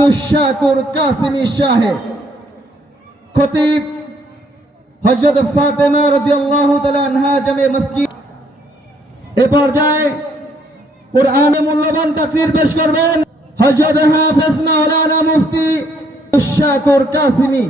আব্দুস শাকুর কাসিমি সাহেব, খতিব হযরত ফাতেমা রাদিয়াল্লাহু তাআলা আনহা জামে মসজিদ। এ পর্যায়ে কোরআনে মূল্যবান তাকরীর পেশ করবেন হযরত হাফেজ মাওলানা মুফতি শাকুর কাসিমি।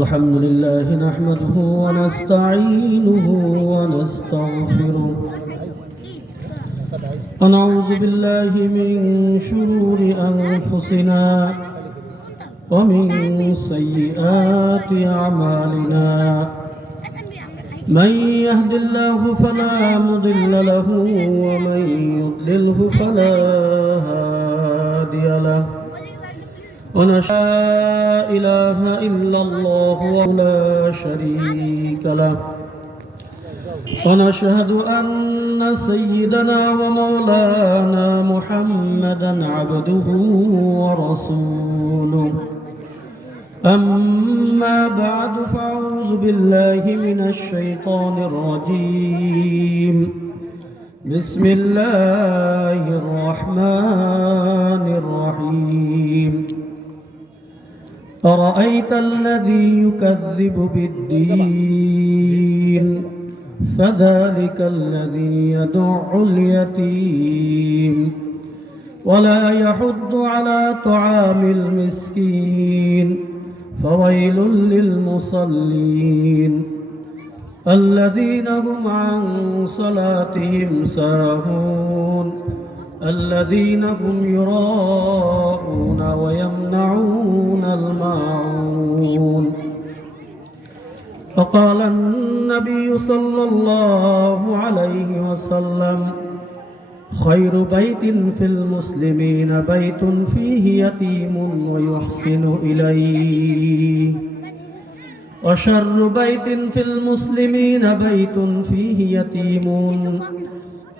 الحمد لله نحمده ونستعينه ونستغفره ونعوذ بالله من شرور أنفسنا ومن سيئات أعمالنا من يهد الله فلا مضل له ومن يضلله فلا هادي له ونشهد لا إله إلا الله ولا شريك له ونشهد أن سيدنا ومولانا محمدا عبده ورسوله أما بعد فأعوذ بالله من الشيطان الرجيم بسم الله الرحمن الرحيم أرأيت الذي يكذب بالدين فذلك الذي يدع اليتيم ولا يحض على طعام المسكين فويل للمصلين الذين هم عن صلاتهم ساهون الذين هم يراءون ويمنعون الماعون فقال النبي صلى الله عليه وسلم خير بيت في المسلمين بيت فيه يتيم ويحسن إليه وشر بيت في المسلمين بيت فيه يتيم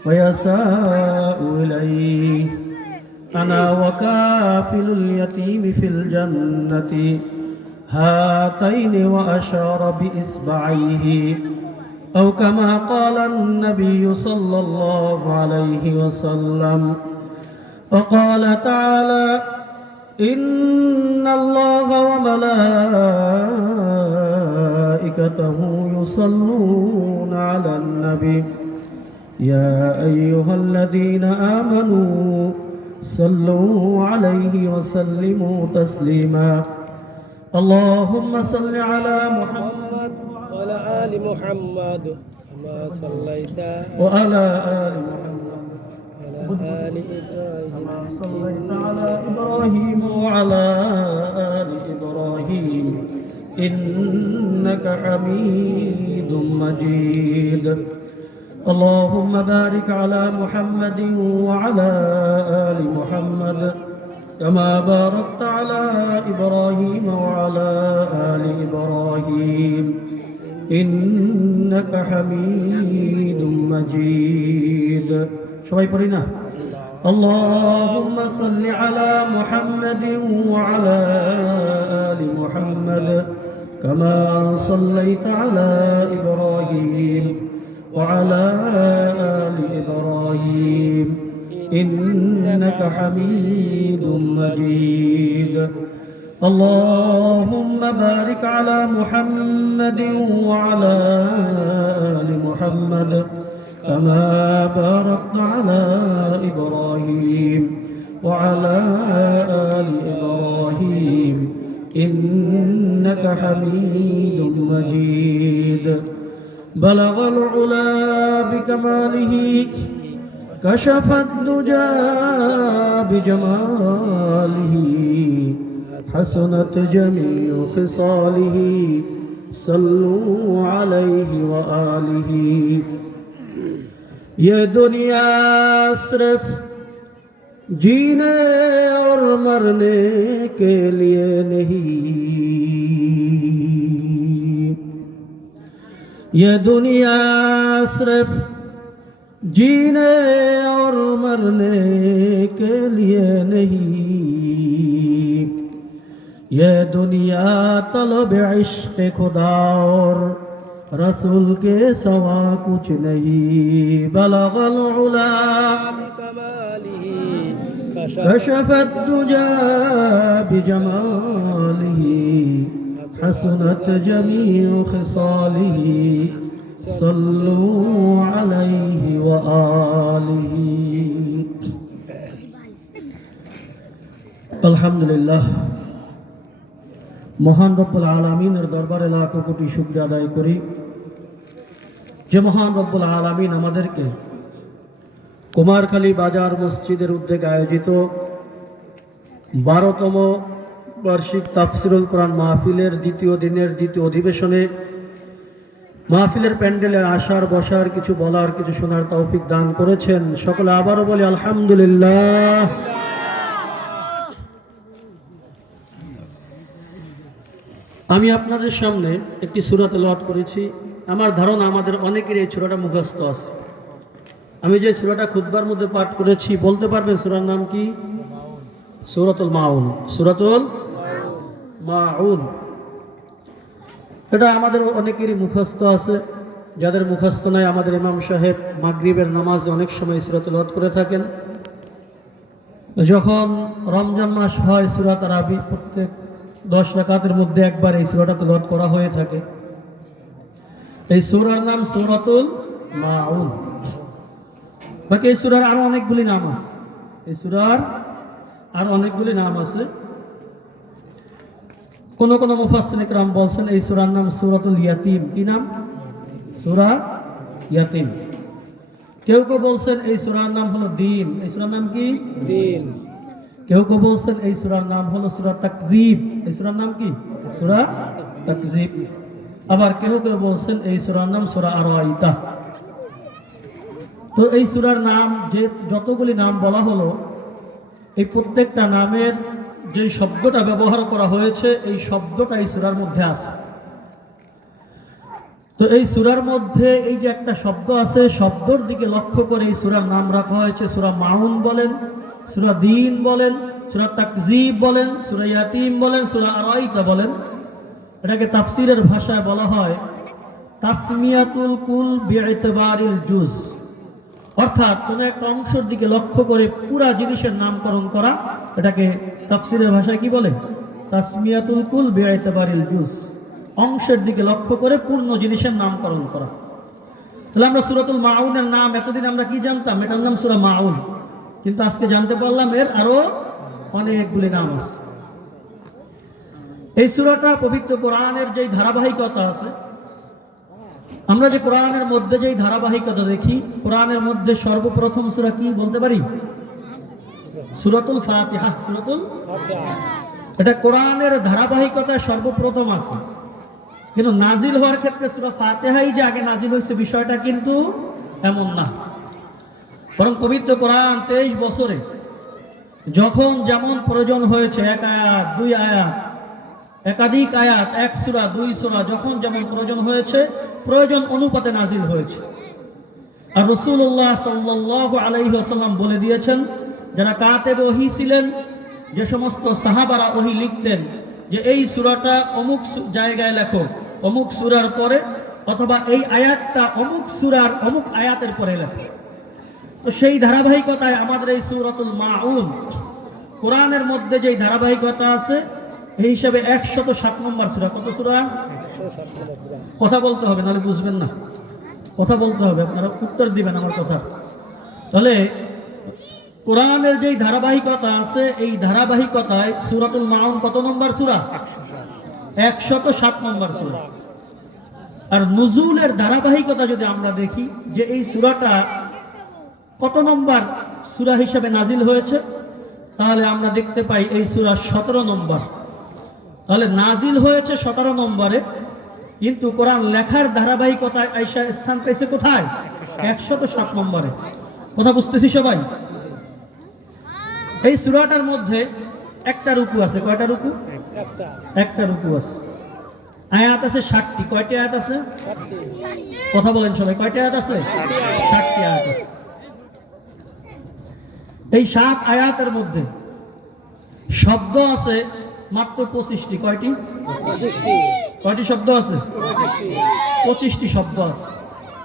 ويساء إليه أنا وكافل اليتيم في الجنة هاتين وأشار بإصبعيه أو كما قال النبي صلى الله عليه وسلم وقال تعالى إن الله وملائكته يصلون على النبي يا أيها الذين آمنوا صلوا عليه وسلموا تسليما اللهم صل على محمد وعلى آل محمد كما صليت وعلى آل محمد وعلى آل إبراهيم صليت على إبراهيم وعلى آل إبراهيم إنك حميد مجيد اللهم بارك على محمد وعلى آل محمد كما باركت على إبراهيم وعلى آل إبراهيم إنك حميد مجيد شوي برينا اللهم صل على محمد وعلى آل محمد كما صليت على إبراهيم وعلى آل إبراهيم إنك حميد مجيد اللهم بارك على محمد وعلى آل محمد كما باركت على إبراهيم وعلى آل إبراهيم إنك حميد مجيد بلغ العلا بكماله كشف الدجى بجماله حسنت جميع خصاله صلوا عليه وآله ये दुनिया सिर्फ जीने और मरने के लिए नहीं, ये दुनिया सिर्फ जीने और मरने के लिए नहीं, ये दुनिया तलब इश्क खुदा और रसूल के सवा कुछ नहीं बलगल उला بكماله कशफत दुजा बिजमालिही हसनत जमीउ खिसालिही सल्लू अलैहि व आलिही। আলহামদুলিল্লাহ, মহান রব্বুল আলামিনের দরবারে লাখ কোটি শুকরিয়া আদায় করি যে মহান রব্বুল আলামিন আমাদেরকে কুমারখালী বাজার মসজিদের উদ্যোগে আয়োজিত 12তম বার্ষিক তাফসিরুল কোরআন মাহফিলের দ্বিতীয় দিনের দ্বিতীয় অধিবেশনে মাহফিলের প্যান্ডেলে আসার বসার কিছু বলার কিছু শোনার তৌফিক দান করেছেন। সকলে আবারও বলি আলহামদুলিল্লাহ। আমি আপনাদের সামনে একটি সূরা তেলাওয়াত করেছি। আমার ধারণা আমাদের অনেকের এই সূরাটা মুখস্থ আছে। আমি যে সূরাটা খুতবার মধ্যে পাঠ করেছি, বলতে পারবেন সূরার নাম কি? সূরাতুল মাউন। সূরাতুল মাউন, এটা আমাদের অনেকেরই মুখস্থ আছে। যাদের মুখস্থ নাই, আমাদের ইমাম সাহেব মাগরিবের নামাজে অনেক সময় সূরা তেলাওয়াত করে থাকেন। যখন রমজান মাস হয়, সূরা তারাবি প্রত্যেক 10 রাকাতের মধ্যে একবার এই সূরাটা তেলাওয়াত করা হয়ে থাকে। এই সূরার নাম সূরাতুল মাউন। বাকি এই সূরার আরো অনেকগুলি নাম আছে। এই সূরার আরো অনেকগুলি নাম আছে। কোন কোন মুফাসসির ইকরাম বলছেন এই সূরার নাম সূরাতুল ইয়াতীম। কি নাম? সূরা ইয়াতীম। কেউ কেউ বলছেন এই সূরার নাম হলো দ্বীন। এই সূরার নাম কি? دين কেউ কেউ বলছেন এই সূরার নাম হলো সূরা তাকযীব। এই সূরার নাম কি? সূরা তাকযীব। আবার কেউ কেউ বলছেন এই সূরার নাম সূরা আরাইতা। তো এই সূরার নাম যে যতগুলি নাম বলা হলো, এই প্রত্যেকটা নামের যে শব্দটা ব্যবহার করা হয়েছে, এই শব্দটা এই সূরার মধ্যে আছে। তো এই সূরার মধ্যে এই যে একটা শব্দ আছে, শব্দর দিকে লক্ষ্য করে এই সূরার নাম রাখা হয়েছে। সূরা মাউন বলেন, সূরা দ্বীন বলেন, সূরা তাকযীব বলেন, সূরা ইয়াতীম বলেন, সূরা আরাইতা বলেন। এটাকে তাফসীরের ভাষায় বলা হয় তাসমিয়াতুল কুল বিইতিবারিল জুজ, অর্থাৎ কোনো একটা অংশের দিকে লক্ষ্য করে পুরা জিনিসের নামকরণ করা। এটাকে তাফসীরের ভাষায় কি বলে? তাসমিয়াতুল কুল বিইতিবারিল জুজ, অংশের দিকে লক্ষ্য করে পূর্ণ জিনিসের নামকরণ করা। তাহলে আমরা সূরাতুল মাউনের নাম এতদিন আমরা কি জানতাম? এটার নাম সূরা মাউন। কিন্তু আজকে জানতে পারলাম এর আরো অনেকগুলি নাম আছে। এই সূরাটা পবিত্র কোরআনের যেই ধারাবাহিকতা আছে, আমরা যে কোরআনের মধ্যে যেই ধারাবাহিকতা দেখি, কোরআনের মধ্যে সর্বপ্রথম সূরা কি বলতে পারি? সূরাতুল ফাতিহা। সূরাতুল, এটা কোরআনের ধারাবাহিকতা সর্বপ্রথম আছে। কিন্তু নাজিল হওয়ার ক্ষেত্রে সূরা ফাতিহাই যে আগে নাজিল হয়েছে বিষয়টা কিন্তু এমন না। বরং পবিত্র কোরআন 23 বছরে যখন যেমন প্রয়োজন হয়েছে, 1 আয়াত 2 আয়াত, একাধিক আয়াত, 1 সূরা 2 সূরা, যখন যেমন প্রয়োজন হয়েছে, প্রয়োজন অনুপাতে নাজিল হয়েছে। আর রাসূলুল্লাহ সাল্লাল্লাহু আলাইহি ওয়াসাল্লাম বলে দিয়েছেন, যারা কাতেবে ওহী ছিলেন, যে সমস্ত সাহাবারা ওহী লিখতেন, যে এই সূরাটা অমুক জায়গায় লেখো, অমুক সূরার পরে, অথবা এই আয়াতটা অমুক সূরার অমুক আয়াতের পরে লেখো। তো সেই ধারাবাহিকতায় আমাদের এই সূরাতুল মাউন, কোরআনের মধ্যে যেই ধারাবাহিকতা আছে, এই হিসাবে 107 নম্বর সূরা। কত সূরা? কথা বলতে হবে, নাহলে বুঝবেন না। কথা বলতে হবে, আপনারা উত্তর দিবেন আমার কথা। তাহলে কোরআনের যেই ধারাবাহিকতা আছে, এই ধারাবাহিকতায় সূরাতুল মাউন কত নম্বর সূরা? 107 নম্বর সূরা। আর নুজুলের ধারাবাহিকতা যদি আমরা দেখি, যে এই সূরাটা কত নম্বর সূরা হিসেবে নাজিল হয়েছে, তাহলে আমরা দেখতে পাই এই সূরা 17 নম্বর। তাহলে নাজিল হয়েছে 17 নম্বরে, কিন্তু কোরআন লেখার ধারাবাহিকতায় আয়েশা স্থান পেয়েছে কোথায়? 107 নম্বরে। কথা বুঝতেছি সবাই? এই সূরাটার মধ্যে একটা রুকু আছে। কয়টা রুকু? একটা রুকু আছে। আয়াত আছে 60টি। কয়টি আয়াত আছে? কথা বলেন সবাই, কয়টি আয়াত আছে? 60টি আয়াত আছে। এই 7 আয়াতের মধ্যে শব্দ আছে মাত্র 25টি। কয়টি? কয়টি শব্দ আছে? 25টি শব্দ আছে।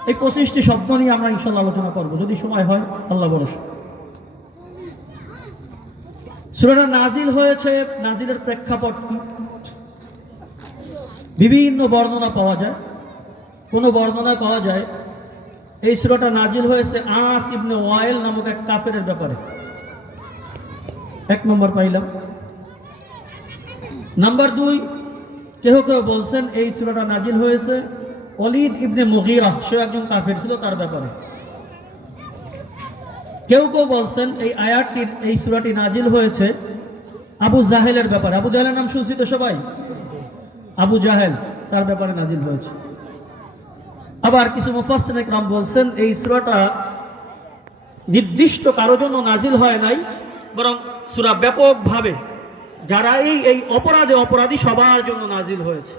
এই 25টি শব্দ নিয়ে আমরা ইনশাআল্লাহ আলোচনা করব, যদি সময় হয়, আল্লাহ ভরসা। সূরাটা নাজিল হয়েছে, নাজিলের প্রেক্ষাপট কি? বিভিন্ন বর্ণনা পাওয়া যায়। কোন বর্ণনায় পাওয়া যায় এই সূরাটা নাজিল হয়েছে আস ইবনে ওয়াইল নামক এক কাফেরের ব্যাপারে। 1 নম্বর পাইলাম। নাম্বার 2, কেউ কেউ বলছেন এই সূরাটা নাজিল হয়েছে ওয়ালিদ ইবনে মুগীরা, সে একজন কাফের ছিল, তার ব্যাপারে। কেউ কেউ বলছেন এই আয়াতটির, এই সূরাটি নাজিল হয়েছে আবু জাহেলের ব্যাপারে। আবু জাহেলের নাম শুনছি তো সবাই? আবু জাহেল, তার ব্যাপারে নাজিল হয়েছে। আবার কিছু মুফাসসিরিন ইকরাম বলছেন এই সূরাটা নির্দিষ্ট কারোর জন্য নাজিল হয় নাই, বরং সূরা ব্যাপকভাবে যারা এই অপরাধী সবার জন্য নাজিল হয়েছে।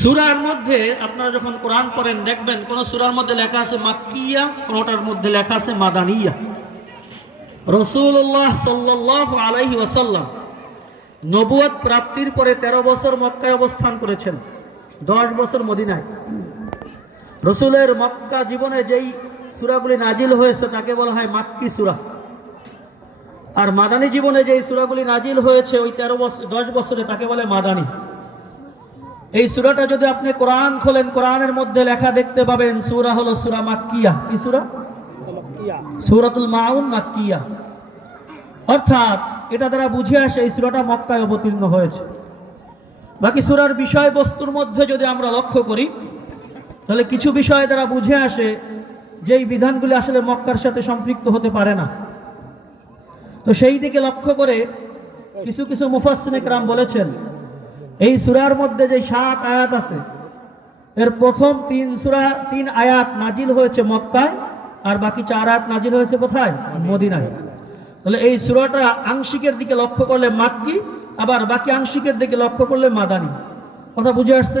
সূরার মধ্যে আপনারা যখন কোরআন পড়েন দেখবেন কোন সূরার মধ্যে লেখা আছে মাক্কিয়া, কোনটার মধ্যে লেখা আছে মাদানিয়া। রাসূলুল্লাহ সাল্লাল্লাহু আলাইহি ওয়াসাল্লাম নবুয়ত প্রাপ্তির পরে 13 বছর মক্কায় অবস্থান করেছেন, 10 বছর মদিনায়। রাসূলের মক্কা জীবনে যেই সূরাগুলি নাজিল হয়েছে তাকে বলা হয় মাক্কি সূরা। আর মাদানী জীবনে যেই সূরাগুলি নাজিল হয়েছে ওই 10 বছরে তাকে বলে মাদানী। এই সূরাটা যদি আপনি কোরআন খোলেন, কোরআনের মধ্যে লেখা দেখতে পাবেন সূরা হলো সূরা মাক্কিয়া। কি সূরা? সূরাতুল মাউন মাক্কিয়া। অর্থাৎ এটা দ্বারা বুঝে আসে এই সূরাটা মক্কায় অবতীর্ণ হয়েছে। বাকি সূরার বিষয়বস্তুর মধ্যে যদি আমরা লক্ষ্য করি তাহলে কিছু বিষয় দ্বারা বুঝে আসে যেই বিধানগুলি আসলে মক্কার সাথে সম্পৃক্ত হতে পারে না। তো সেই দিকে লক্ষ্য করে কিছু কিছু মুফাসসিরিন ইকরাম বলেছেন এই সূরার মধ্যে যে 7 আয়াত আছে এর প্রথম 3 আয়াত নাজিল হয়েছে মক্কায়, আর বাকি 4 আয়াত নাজিল হয়েছে কোথায়? মদিনায়। তাহলে এই সূরাটা আংশিকের দিকে লক্ষ্য করলে মাক্কি, আবার বাকি আংশিকের দিকে লক্ষ্য করলে মাদানী। কথা বুঝে আসছে?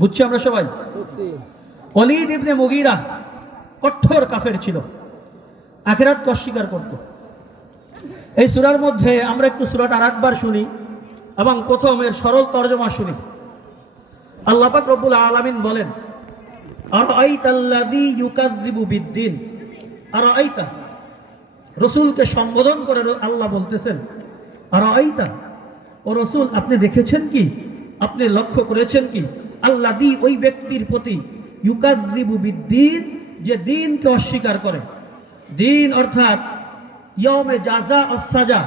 বুঝছি আমরা সবাই? ওয়ালিদ ইবনে মুগীরা কঠোর কাফের ছিল, আখিরাতকে অস্বীকার করত। এই সূরার মধ্যে আমরা একটু সূরাটা আরেকবার শুনি এবং প্রথম এর সরল তরজমা শুনি। আল্লাহ পাক রব্বুল আলামিন বলেন, আরাআইতাল্লাযী ইউকাযযিবু বিদ্দিন। আরাআইতা, রাসূলকে সম্বোধন করে আল্লাহ বলতেছেন, আরাআইতা, ও রাসূল আপনি দেখেছেন কি, আপনি লক্ষ্য করেছেন কি, আল্লাযী, ওই ব্যক্তির প্রতি, ইউকাযযিবু বিদ্দিন, যে দ্বীনকে অস্বীকার করে। দ্বীন অর্থাৎ ইয়াউমে জাযা ওয়াস সাজা,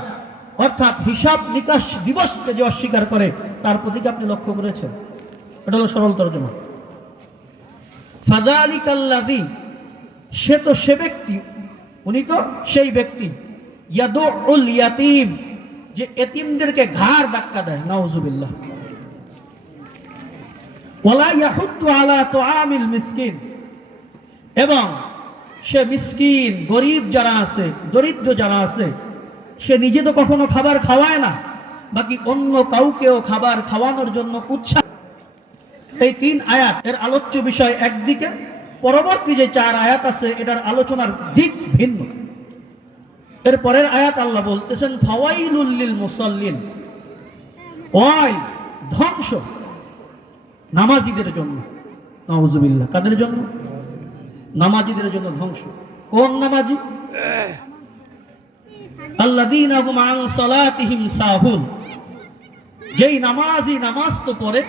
অর্থাৎ হিসাব নিকাশ দিবসকে যে অস্বীকার করে তার প্রতি আপনি লক্ষ্য করেছেন। এটা হলো সরল তরজমা। ফাযালিকাল্লাযী, সে তো সে ব্যক্তি, উনি তো সেই ব্যক্তি, ইয়াদুল ইয়াতীম, যে এতিমদেরকে ঘাড় ধাক্কা দেয়, নাউযুবিল্লাহ। ওয়ালা ইয়াহুদ্দু আলা তুআমিল মিসকিন, এবং সে মিসকিন, গরিব যারা আছে, দরিদ্র যারা আছে, সে নিজে তো কখনো খাবার খাওয়ায় না, বাকি অন্য কাউকেও খাবার খাওয়ানোর জন্য উৎসাহ। এই 3 আয়াত এর আলোচ্য বিষয় একদিকে, পরবর্তী যে 4 আয়াত আছে এটার আলোচনার দিক ভিন্ন। এর পরের আয়াত আল্লাহ বলতেছেন ফাওয়াইলুল লিল মুসাল্লিন, ওয়াইল, ধ্বংস নামাজীদের জন্য। নাউযুবিল্লাহ, কাদের জন্য? নামাজীদের জন্য ধ্বংস। কোন নামাজি? আল্লাযীনা হুম আন সালাতিহিম সাহুন, যেই নামাজি নামাজ তো পড়ে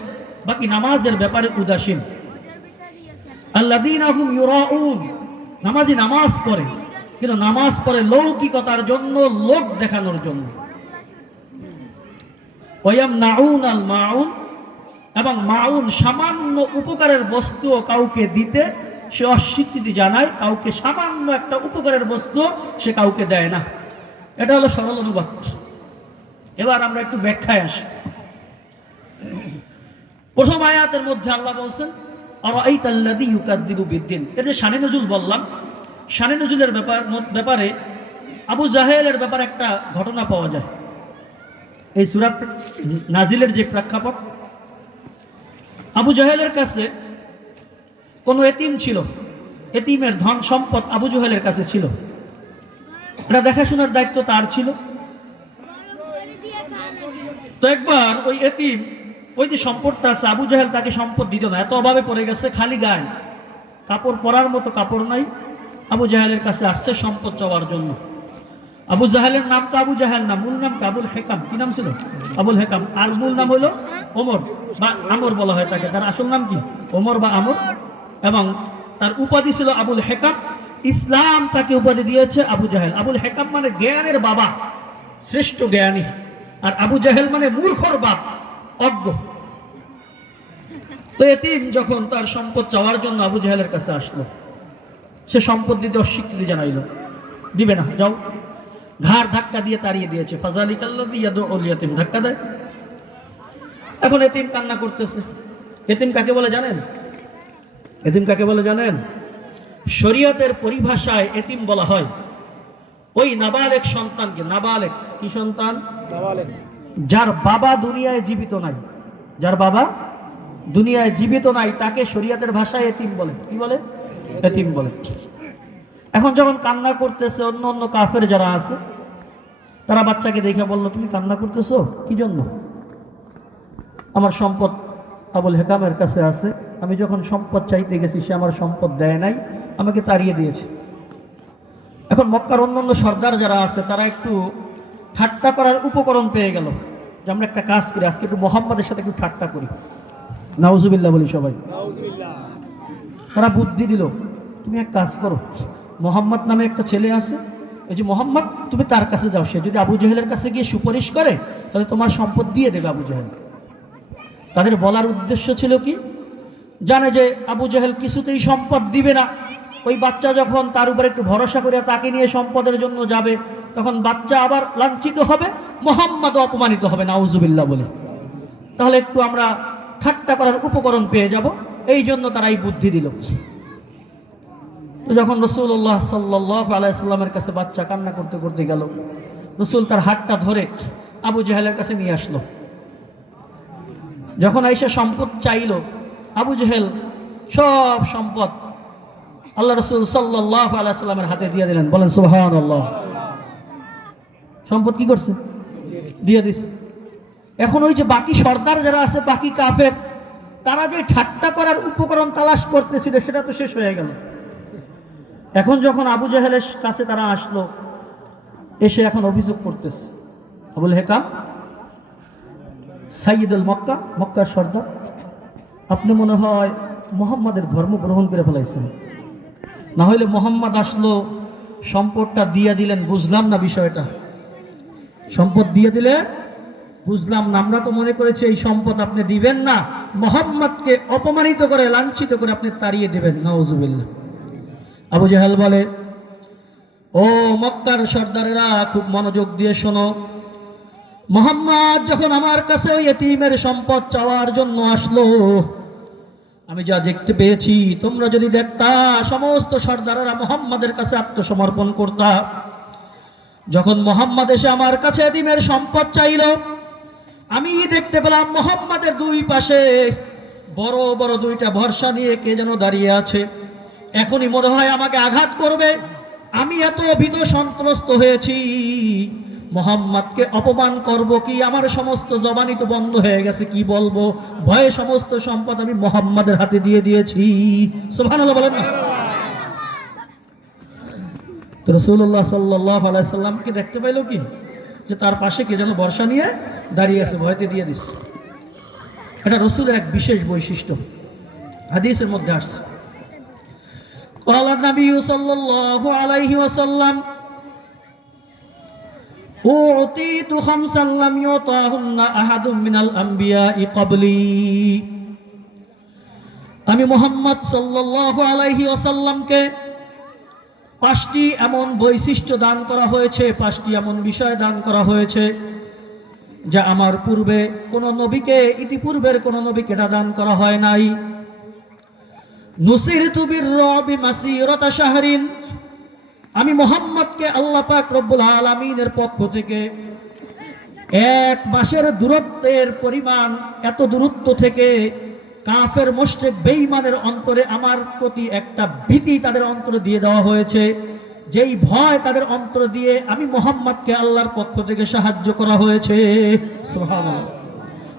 বাকি নামাজের ব্যাপারে উদাসীন। আল্লাযীনা হুম ইউরাউন, নামাজি নামাজ পড়ে কিন্তু নামাজ পড়ে লৌকিকতার জন্য, লোক দেখানোর জন্য। ওয়ায়ামনাউন আল মাউন, এবং মাউন সামান্য উপকারের বস্তু কাউকে দিতে সে অস্বীকৃতি জানায়, কাউকে সামান্য একটা উপকারের বস্তু সে কাউকে দেয় না। এটা হলো সরল অনুবাদ। এবার আমরা একটু ব্যাখ্যায় আসি। প্রথম আয়াতের মধ্যে আল্লাহ বলছেন আরাআইতাল্লাযী ইউকাযযিবু বিদ্দিন। এর যে শানে নজুল বললাম, শানে নজুলের ব্যাপারে আবু জাহেলের ব্যাপারে একটা ঘটনা পাওয়া যায়। এই সূরা নাজিলের যে প্রেক্ষাপট, আবু জাহেলের কাছে কোনো এতিম ছিল, এতিমের ধন সম্পদ আবু জাহেলের কাছে ছিল, এটা দেখাশোনার দায়িত্ব তার ছিল। তো একবার ওই এতিম, ওই যে সম্পদটা আছে, আবু জাহেল তাকে সম্পদ দিত না, এত অভাবে পড়ে গেছে, খালি গায়ে, কাপড় পরার মতো কাপড় নাই। আবু জাহেলের কাছে আসছে সম্পদ চাওয়ার জন্য। আবু জাহেলের নাম তো আবু জাহেল না, মূল নাম আবুল হেকাম। কি নাম ছিল? আবুল হেকাম। আর মূল নাম হলো ওমর বা আমর বলা হয় তাকে। তার আসল নাম কি? ওমর বা আমর। এবং তার উপাধি ছিল আবুল হেকাম। ইসলাম তাকে উপাধি দিয়েছে আবু জাহেল। আবুল হেকাম মানে জ্ঞানের বাবা, শ্রেষ্ঠ জ্ঞানী। আর আবু জাহেল মানে মূর্খর বাপ, অজ্ঞ। তো এতিম যখন তার সম্পদ চাওয়ার জন্য আবু জাহেলের কাছে আসলো, সে সম্পদ দিতে অস্বীকৃতি জানাইল, দিবে না, যাও। ঘাড় ধাক্কা দিয়ে তাড়িয়ে দিয়েছে। ফাযালিকাল্লাযী ইয়াদউল ইয়াতীম, ধাক্কা দেয়। এখন এতিম কান্না করতেছে। এতিম কাকে বলে জানেন? এতিম কাকে বলে জানেন? শরীয়তের পরিভাষায় এতিম বলা হয় ওই নাবালেগ সন্তানকে। নাবালেগ কি সন্তান? যার বাবা দুনিয়ায় জীবিত নাই। যার বাবা দুনিয়ায় জীবিত নাই তাকে শরীয়তের ভাষায় এতিম বলে। কি বলে? এতিম বলে। এখন যখন কান্না করতেছে, অন্য অন্য কাফের যারা আছে তারা বাচ্চাকে দেখে বলল, তুমি কান্না করতেছো কি জন্য? আমার সম্পদ আবুল হেকামের কাছে আছে, আমি যখন সম্পদ চাইতে গেছি সে আমার সম্পদ দেয় নাই, আমাকে তাড়িয়ে দিয়েছে। এখন মক্কার অন্যান্য সর্দার যারা আছে তারা একটু ঠাট্টা করার উপকরণ পেয়ে গেল, যে আমরা একটা কাজ করি, আজকে একটু মোহাম্মদের সাথে একটু ঠাট্টা করি, নাউজুবিল্লাহ বলি সবাই। তারা বুদ্ধি দিল, তুমি এক কাজ করো, মোহাম্মদ নামে একটা ছেলে আছে, এই যে মোহাম্মদ, তুমি তার কাছে যাও, সে যদি আবু জাহেলের কাছে গিয়ে সুপারিশ করে তাহলে তোমার সম্পদ দিয়ে দেবে আবু জাহেল। তাদের বলার উদ্দেশ্য ছিল কি, জানে যে আবু জাহেল কিছুতেই সম্পদ দিবে না। ওই বাচ্চা যখন তার উপর একটু ভরসা করে তাকে নিয়ে সম্পদের জন্য যাবে, তখন বাচ্চা আবার লাঞ্ছিত হবে, মোহাম্মদও অপমানিত হবে, নাউজুবিল্লাহ বলে। তাহলে একটু আমরা ঠাট্টা করার উপকরণ পেয়ে যাব, এই জন্য তারা এই বুদ্ধি দিল। তো যখন রাসূলুল্লাহ সাল্লাল্লাহু আলাইহি সাল্লামের কাছে বাচ্চা কান্না করতে করতে গেল, রাসূল তার হাতটা ধরে আবু জাহেলের কাছে নিয়ে আসলো। যখন আইসা সম্পদ চাইল, আবু জাহেল সব সম্পদ আল্লাহ রাসূল সাল্লাল্লাহু আলাইহি সাল্লামের হাতে দিয়ে দিলেন। বলেন সুবহানাল্লাহ। সম্পদ কি করছে? দিয়ে দিছে। এখন ওই যে বাকি সর্দার যারা আছে, বাকি কাফের, তারা যে ঠাট্টা করার উপকরণ তালাশ করতেছিল সেটা তো শেষ হয়ে গেল। এখন যখন আবু জাহেলের কাছে তারা আসলো, এসে এখন অভিযোগ করতেছে, আবুল হেকাম সাইয়্যিদুল মক্কা, মক্কার সর্দার, আপনি মনে হয় মুহাম্মাদের ধর্ম গ্রহণ করে ফেলাইছেন। না হইলে মুহাম্মদ আসলো, সম্পদটা দিয়ে দিলেন, বুঝলাম না বিষয়টা। সম্পদ দিয়ে দিলে বুঝলাম না, আমরা তো মনে করেছি এই সম্পদ আপনি দিবেন না, মুহাম্মদকে অপমানিত করে লাঞ্ছিত করে আপনি তাড়িয়ে দিবেন। নাউজুবিল্লাহ। আবু জাহেল বলে, ও মক্কার সর্দারেরা, খুব মনোযোগ দিয়ে শোনো, মুহাম্মদ যখন আমার কাছে ওই এতিমের সম্পদ চাওয়ার জন্য আসলো, আমি যা দেখতে পেয়েছি, তোমরা যদি দেখতা সমস্ত সর্দারেরা মুহাম্মাদের কাছে আত্মসমর্পণ করতা। যখন মুহাম্মদ এসে আমার কাছে এতিমের সম্পদ চাইল, আমি দেখতে পেলাম মুহাম্মাদের দুই পাশে বড় বড় দুইটা বর্শা নিয়ে কে যেন দাঁড়িয়ে আছে। এখনই মনে হয় আমাকে আঘাত করবে। আমি এত ভীত সন্ত্রস্ত হয়েছি, মুহাম্মদকে অপমান করব কি, আমার সমস্ত জবানি তো বন্ধ হয়ে গেছে, কি বলবো, ভয়ে সমস্ত সম্পদ আমি মুহাম্মাদের হাতে দিয়ে দিয়েছি। সুবহানাল্লাহ বলেন না। তো রাসূলুল্লাহ সাল্লাল্লাহু আলাইহি সাল্লামকে দেখতে পাইল কি, যে তার পাশে কে যেন বর্শা নিয়ে দাঁড়িয়ে আছে, ভয়তে দিয়ে দিচ্ছে। এটা রাসূলের এক বিশেষ বৈশিষ্ট্য, হাদিসের মধ্যে আসছে। قال النبي صلى الله عليه وسلم أعطيت خمسا لم يعطهن أحد من الأنبياء قبلي। আমি মুহাম্মদ সাল্লাল্লাহু আলাইহি ওয়াসাল্লামকে পাঁচটি এমন বৈশিষ্ট্য দান করা হয়েছে, পাঁচটি এমন বিষয় দান করা হয়েছে যা আমার পূর্বে কোন নবীকে, ইতিপূর্বের কোন নবীকে এটা দান করা হয় নাই। নুসিরতু বির-রু'বি মাসিরাতা শাহরিন, আমি মুহাম্মদকে আল্লাহ পাক রব্বুল আলামিনের পক্ষ থেকে এক মাসের দূরত্বের পরিমাণ, এত দূরত্ব থেকে কাফের মুশরিক বেঈমানের অন্তরে আমার প্রতি একটা ভীতি তাদের অন্তরে দিয়ে দেওয়া হয়েছে, যেই ভয় তাদের অন্তর দিয়ে আমি মুহাম্মদকে আল্লাহর পক্ষ থেকে সাহায্য করা হয়েছে। সুবহানাল্লাহ।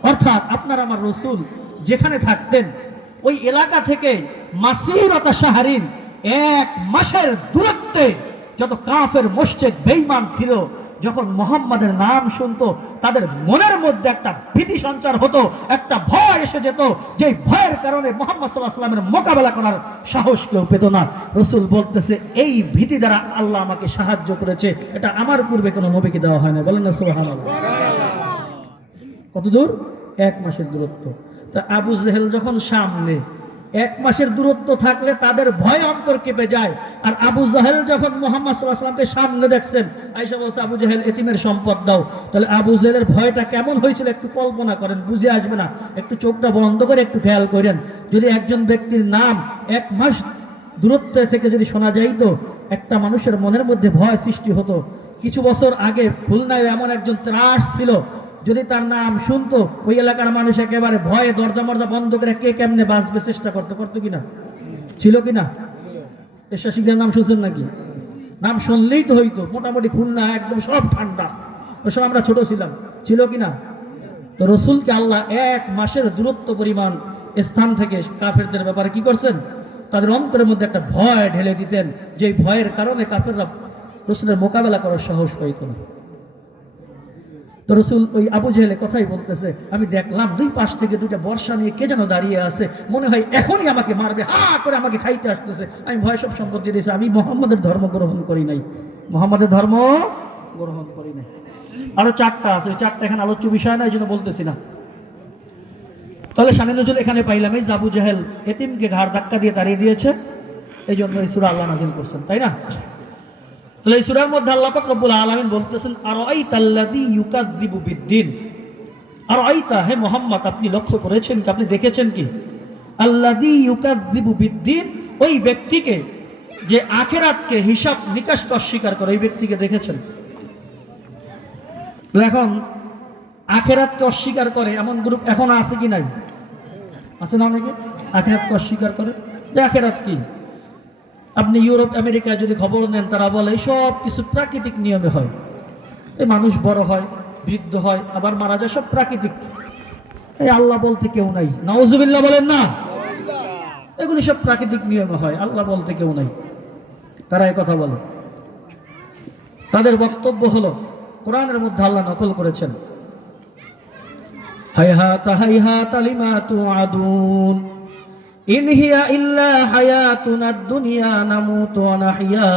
অর্থাৎ আপনার আমার রাসূল যেখানে থাকতেন ওই এলাকা থেকে মাসিরাতা শাহরিন, 1 মাসের দূরত্বে যত কাফের মুশরিক বেঈমান ছিল, যখন মুহাম্মাদের নাম শুনতো তাদের মনের মধ্যে একটা ভীতি সঞ্চার হতো, একটা ভয় এসে যেত, যে ভয়ের কারণে মুহাম্মদ সাল্লাল্লাহু আলাইহি ওয়াসাল্লামের মোকাবেলা করার সাহস কেউ পেত না। রাসূল বলতেছে এই ভীতি দ্বারা আল্লাহ আমাকে সাহায্য করেছে, এটা আমার পূর্বে কোনো নবীকে দেওয়া হয় না। বলেন না সুবহানাল্লাহ। কত দূর? 1 মাসের দূরত্ব। তা আবু জেহেল যখন সামনে, 1 মাসের দূরত্ব থাকলে তাদের ভয় অন্তর কেঁপে যায়। আর আবু জেহেল যখন মুহাম্মদ সাল্লাল্লাহু আলাইহি ওয়াসাল্লামকে সামনে দেখছেন, আয়েশা বলছে আবু জেহেল এতিমের সম্পদ দাও। তাহলে আবু জেহেলের ভয়টা কেমন হয়েছিল একটু কল্পনা করেন, বুঝে আসবে না? একটু চোখটা বন্ধ করে একটু খেয়াল করেন। যদি একজন ব্যক্তির নাম 1 মাস দূরত্ব থেকে যদি শোনা যাইতো, একটা মানুষের মনের মধ্যে ভয় সৃষ্টি হতো। কিছু বছর আগে খুলনায় এমন একজন ত্রাস ছিল, যদি তার নাম শুনতো ওই এলাকার মানুষ একেবারে ভয়ে দরজা মরজা বন্ধ করে কে কেমনে বাঁচবে চেষ্টা করতো কিনা? ছিল কিনা? এরশাদ নাম শুনছেন নাকি? নাম শুনলেই তো হইতো। মোটামুটি খুলনা একদম সব ঠান্ডা, ওই সময় আমরা ছোট ছিলাম। ছিল কিনা? তো রসুলকে আল্লাহ 1 মাসের দূরত্ব পরিমাণ স্থান থেকে কাফেরদের ব্যাপারে কি করছেন? তাদের অন্তরের মধ্যে একটা ভয় ঢেলে দিতেন, যে ভয়ের কারণে কাফেররা রসুলের মোকাবেলা করার সাহস পাইত না। তো রসুল ওই আবু জেহেলের কথাই বলতেছে, আমি দেখলাম 2 পাশ থেকে 2টা বর্ষা নিয়ে কে যেন দাঁড়িয়ে আছে, মনে হয় এখনই আমাকে মারবে, হা করে আমাকে খাইতে আসতেছে। আমি ভয় সব সম্পদ দিয়ে দিয়েছি, আমি মুহাম্মাদের ধর্ম গ্রহণ করি নাই, মুহাম্মাদের ধর্ম গ্রহণ করি নাই। আরো 4টা আছে, 4টা এখানে আলোচ্য বিষয় না, এই জন্য বলতেছি না। তাহলে শানে নজরুল এখানে পাইলাম এই আবু জেহেল এতিমকে ঘাড় ধাক্কা দিয়ে তাড়িয়ে দিয়েছে, এই জন্য এই সূরা আল্লাহ নাযিল করছেন, তাই না? তাহলে এই সূরার মধ্যে আল্লাহ পাক রব্বুল আলামিন বলতেছেন আরাইতাল্লাযী ইউকাযযিবু বিদ্দিন। আরাইতা, হে মুহাম্মদ আপনি লক্ষ্য করেছেন কি, আপনি দেখেছেন কি? আল্লাযী ইউকাযযিবু বিদ্দিন, ওই ব্যক্তিকে যে আখিরাতকে হিসাব নিকাশকে অস্বীকার করে, ওই ব্যক্তিকে দেখেছেন? এখন আখিরাতকে অস্বীকার করে এমন গ্রুপ এখন আছে কি নাই? আছে না অনেকে আখিরাতকে অস্বীকার করে, যে আখিরাত কি? আপনি ইউরোপ আমেরিকায় যদি খবর নেন, তারা বলে সব কিছু প্রাকৃতিক নিয়মে হয়, এই মানুষ বড় হয়, বৃদ্ধ হয়, আবার মারা যায়, সব প্রাকৃতিক, এই আল্লাহ বলতে কেউ নাই। নাউজুবিল্লাহ বলেন না? এগুলি সব প্রাকৃতিক নিয়মে হয়, আল্লাহ বলতে কেউ নাই। তারা এই কথা বলে। তাদের বক্তব্য হলো কোরআনের মধ্যে আল্লাহ নকল করেছেন, হাইহাতা হাইহাতা লিমা তুআদুন ইন হিয়া ইল্লা হায়াতুনাদ দুনিয়া নামুতু ওয়া নাহইয়া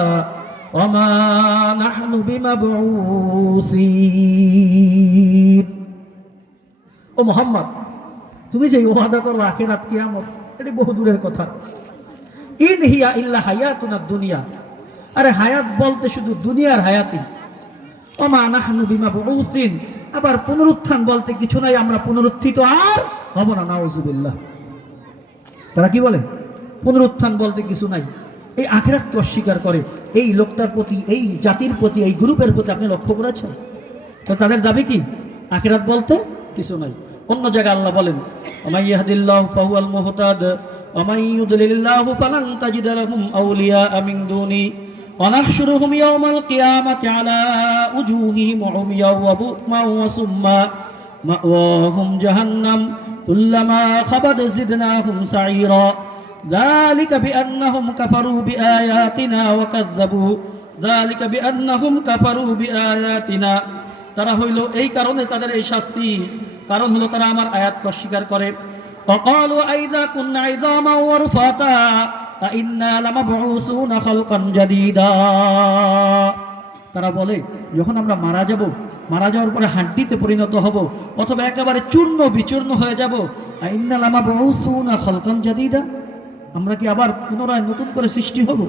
ওয়া মা নাহনু বিমাবউসিন। ও মুহাম্মদ, তুমি যে ওয়াদা করো আখিরাত কিয়ামত, এটা বহু দূরের কথা। ইন হিয়া ইল্লা হায়াতুনাদ দুনিয়া, আরে হায়াত বলতে শুধু দুনিয়ার হায়াতি। ওয়া মা নাহনু বিমাবউসিন, আবার পুনরুত্থান বলতে কিছু নাই, আমরা পুনরুত্থিত আর হব না। নাউজুবিল্লাহ। তারা কি বলে? পুনরুত্থান বলতে কিছু নাই। এই আখিরাতকে অস্বীকার করে। এই লোকটার প্রতি, এই জাতির প্রতি, এই গ্রুপের প্রতি আপনি লক্ষ্য করেছেন? তো তাদের দাবি কি? আখিরাত বলতে কিছু নাই। অন্য জায়গায় আল্লাহ বলেন, ওমাই ইয়াহদিল্লাহু ফাহুয়াল মুহতাদ ওয়া মান ইউদ্লিলিল্লাহু ফালান তাজিদা লাহুম আউলিয়া মিন দুনি ওয়া নাহশুরুহুম ইয়াওমাল কিয়ামাতি আলা উজুহিহিম উমিয়াও ওয়া বুকমান ওয়া সুম্মা মাওয়াহুম জাহান্নাম কুল্লামা খাবাত জিদনাহুম সাঈরা যালিকা বিআন্নাহুম কাফারু বিআয়াতিনা ওয়া কাযযাবু যালিকা বিআন্নাহুম কাফারু বিআয়াতিনা। তারা হইল এই কারণে তাদের এই শাস্তি, কারণ হলো তারা আমার আয়াতকে অস্বীকার করে। ওয়াকালু আইযা কুননা ইযামা ওয়া রুফাতা আইন্না লামাবউসুনা খালকান জাদীদা। তারা বলে যখন আমরা মারা যাব, মারা যাওয়ার পরে হাড্ডিতে পরিণত হব, অথবা একেবারে চূর্ণ বিচূর্ণ হয়ে যাব, আইন্না লামাবউসুনা খালকান জাদীদা, আমরা কি আবার পুনরায় নতুন করে সৃষ্টি হব?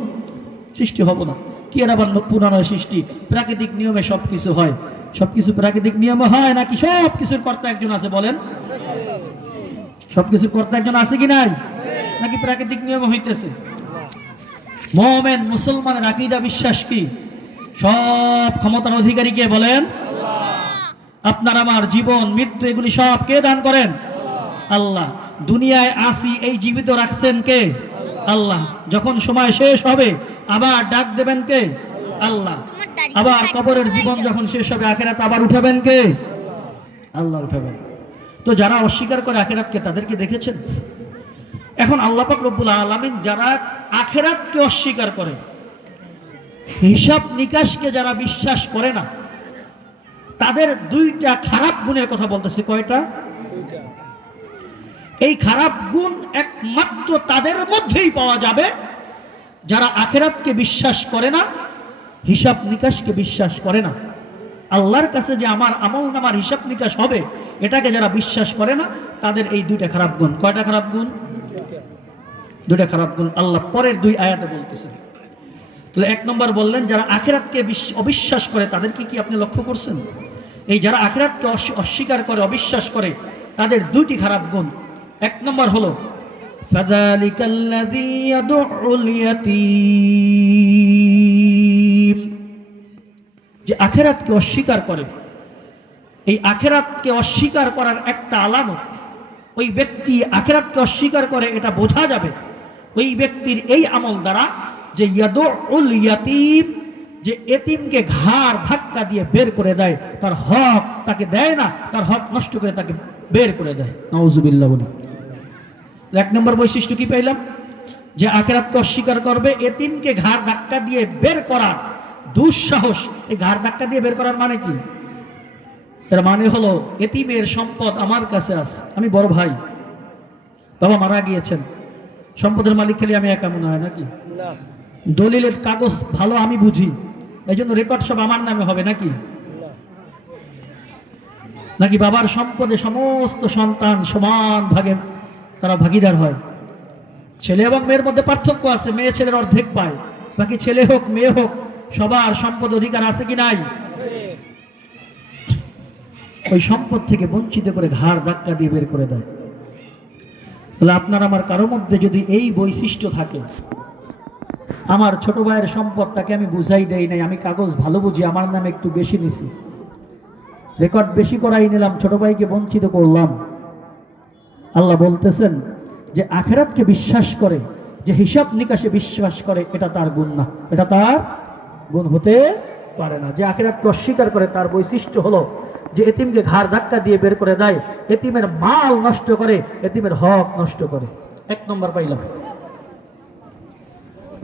সৃষ্টি হব না। কি আর আবার পুনরায় সৃষ্টি? প্রাকৃতিক নিয়মে সবকিছু হয়। সবকিছু প্রাকৃতিক নিয়মে হয় নাকি সব কিছুর কর্তা একজন আছে? বলেন, সবকিছুর কর্তা একজন আছে কি নাই? নাকি প্রাকৃতিক নিয়মে হইতেছে? মুমিন মুসলমানের আকীদা বিশ্বাস কি? সব ক্ষমতার অধিকারী কে? বলেন। আপনার আমার জীবন মৃত্যু এগুলি সব কে দান করেন? আল্লাহ। দুনিয়ায় আসি, এই জীবিত রাখছেন কে? আল্লাহ। যখন সময় শেষ হবে আবার ডাক দেবেন কে? আল্লাহ। আবার কবরের জীবন যখন শেষ হবে আখিরাত আবার উঠাবেন কে? আল্লাহ উঠাবেন। তো যারা অস্বীকার করে আখিরাতকে তাদেরকে দেখেছেন? এখন আল্লাহ পাক রব্বুল আলামিন যারা আখিরাতকে অস্বীকার করে, হিসাব নিকাশকে যারা বিশ্বাস করে না, তাদের দুইটা খারাপ গুণের কথা বলতেছে। কয়টা? এই খারাপ গুণ একমাত্র তাদের মধ্যেই পাওয়া যাবে যারা আখিরাতকে বিশ্বাস করে না, হিসাব নিকাশকে বিশ্বাস করে না। আল্লাহর কাছে যে আমার আমল নামার হিসাব নিকাশ হবে, এটাকে যারা বিশ্বাস করে না, তাদের এই দুইটা খারাপ গুণ। কয়টা খারাপ গুণ? দুইটা খারাপ গুণ আল্লাহ পরের দুই আয়াতে বলতেছেন। তাহলে এক নম্বর বললেন যারা আখিরাতকে অবিশ্বাস করে, তাদেরকে কি আপনি লক্ষ্য করছেন? এই যারা আখিরাতকে অস্বীকার করে, অবিশ্বাস করে, তাদের দুইটি খারাপ গুণ। এক নম্বর হলো ফাযালিকাল্লাযী ইয়াদউল ইয়াতীম, যে আখিরাতকে অস্বীকার করে। এই আখিরাতকে অস্বীকার করার একটা আলামত, ওই ব্যক্তি আখিরাতকে অস্বীকার করে এটা বোঝা যাবে ওই ব্যক্তির এই আমল দ্বারা, যে ইয়াদউল ইয়াতীম, যে এতিমকে ঘাড় ধাক্কা দিয়ে বের করে দেয়, তার হক তাকে দেয় না, তার হক নষ্ট করে তাকে বের করে দেয়। নাউজুবিল্লাহ বলি। এক নম্বর বৈশিষ্ট্য কি পেলাম? যে আখিরাতকে অস্বীকার করবে, এতিমকে ঘাড় ধাক্কা দিয়ে বের করার দুঃসাহস। এই ঘাড় ধাক্কা দিয়ে বের করার মানে কি? এর মানে হলো এতিমের সম্পদ আমার কাছে আছে, আমি বড় ভাই, বাবা মারা গিয়েছেন, সম্পদের মালিক খেলে আমি একা মনে হয় নাকি? না, দলিলের কাগজ ভালো আমি বুঝি, এই জন্য রেকর্ড সব আমার নামে হবে নাকি? না। নাকি বাবার সম্পদে সমস্ত সন্তান সমান ভাগে তারা ভাগিদার হয়? ছেলে এবং মেয়ের মধ্যে পার্থক্য আছে, মেয়ে ছেলের অর্ধেক পায়, বাকি ছেলে হোক মেয়ে হোক সবার সম্পদ অধিকার আছে কি নাই? ওই সম্পদ থেকে বঞ্চিত করে ঘাড় ধাক্কা দিয়ে বের করে দেয়। তাহলে আপনার আমার কারো মধ্যে যদি এই বৈশিষ্ট্য থাকে, আমার ছোট ভাইয়ের সম্পদ তাকে আমি বুঝাই দেই নাই, আমি কাগজ ভালো বুঝি, আমার নামে একটু বেশি নিছি, রেকর্ড বেশি করাই নিলাম, ছোট ভাইকে বঞ্চিত করলাম। আল্লাহ বলতেছেন যে আখিরাতকে বিশ্বাস করে, যে হিসাব নিকাশে বিশ্বাস করে, এটা তার গুণ না, এটা তার গুণ হতে পারে না। যে আখিরাতকে অস্বীকার করে তার বৈশিষ্ট্য হলো যে এতিমকে ঘাড় ধাক্কা দিয়ে বের করে দেয়, এতিমের মাল নষ্ট করে, এতিমের হক নষ্ট করে। এক নম্বর পাইলাম।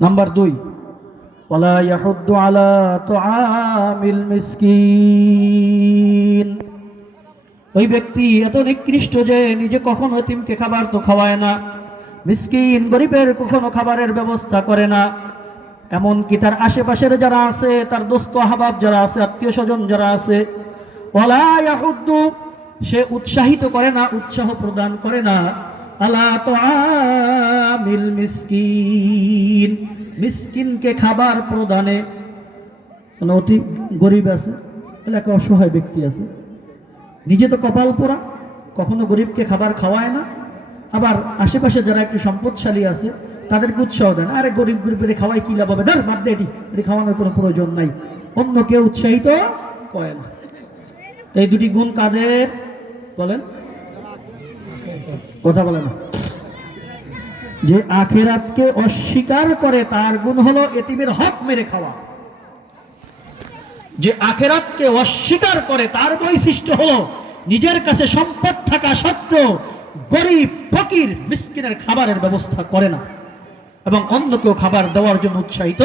নাম্বার দুই, ওয়ালা ইয়াহুদ্দু আলা তুআমিল মিসকিন, ওই ব্যক্তি এত নিকৃষ্ট যে নিজে কখনো এতিমকে খাবার তো খাওয়ায় না, মিসকিন গরিবের কখনো খাবারের ব্যবস্থা করে না, এমনকি তার আশেপাশের যারা আছে, তার দোস্ত আহবাব যারা আছে, আত্মীয় স্বজন যারা আছে, ওয়ালা ইয়াহুদ্দু, সে উৎসাহিত করে না, উৎসাহ প্রদান করে না, আলা তুআমিল মিসকিন, মিসকিনকে খাবার প্রদানে। অতি গরিব আছে, এলাকা অসহায় ব্যক্তি আছে, নিজে তো কপাল পোড়া, কখনো গরিবকে খাবার খাওয়ায় না, আবার আশেপাশে যারা একটু সম্পদশালী আছে তাদেরকে উৎসাহ দেন, আরে গরিব গরিবের খাওয়াই কি লাভ হবে, ধর বাদ দে, এটি খাওয়ানোর কোনো প্রয়োজন নাই, অন্য কেউ উৎসাহিত করে না। এই দুটি গুণ কাদের বলেন? কথা বলে না। যে আখিরাতকে অস্বীকার করে তার গুণ হলো এতিমের হক মেরে খাওয়া। যে আখিরাতকে অস্বীকার করে তার বৈশিষ্ট্য হলো নিজের কাছে সম্পদ থাকা সত্ত্বেও গরিব ফকির মিসকিনের খাবারের ব্যবস্থা করে না এবং অন্যকেও খাবার দেওয়ার জন্য উৎসাহিত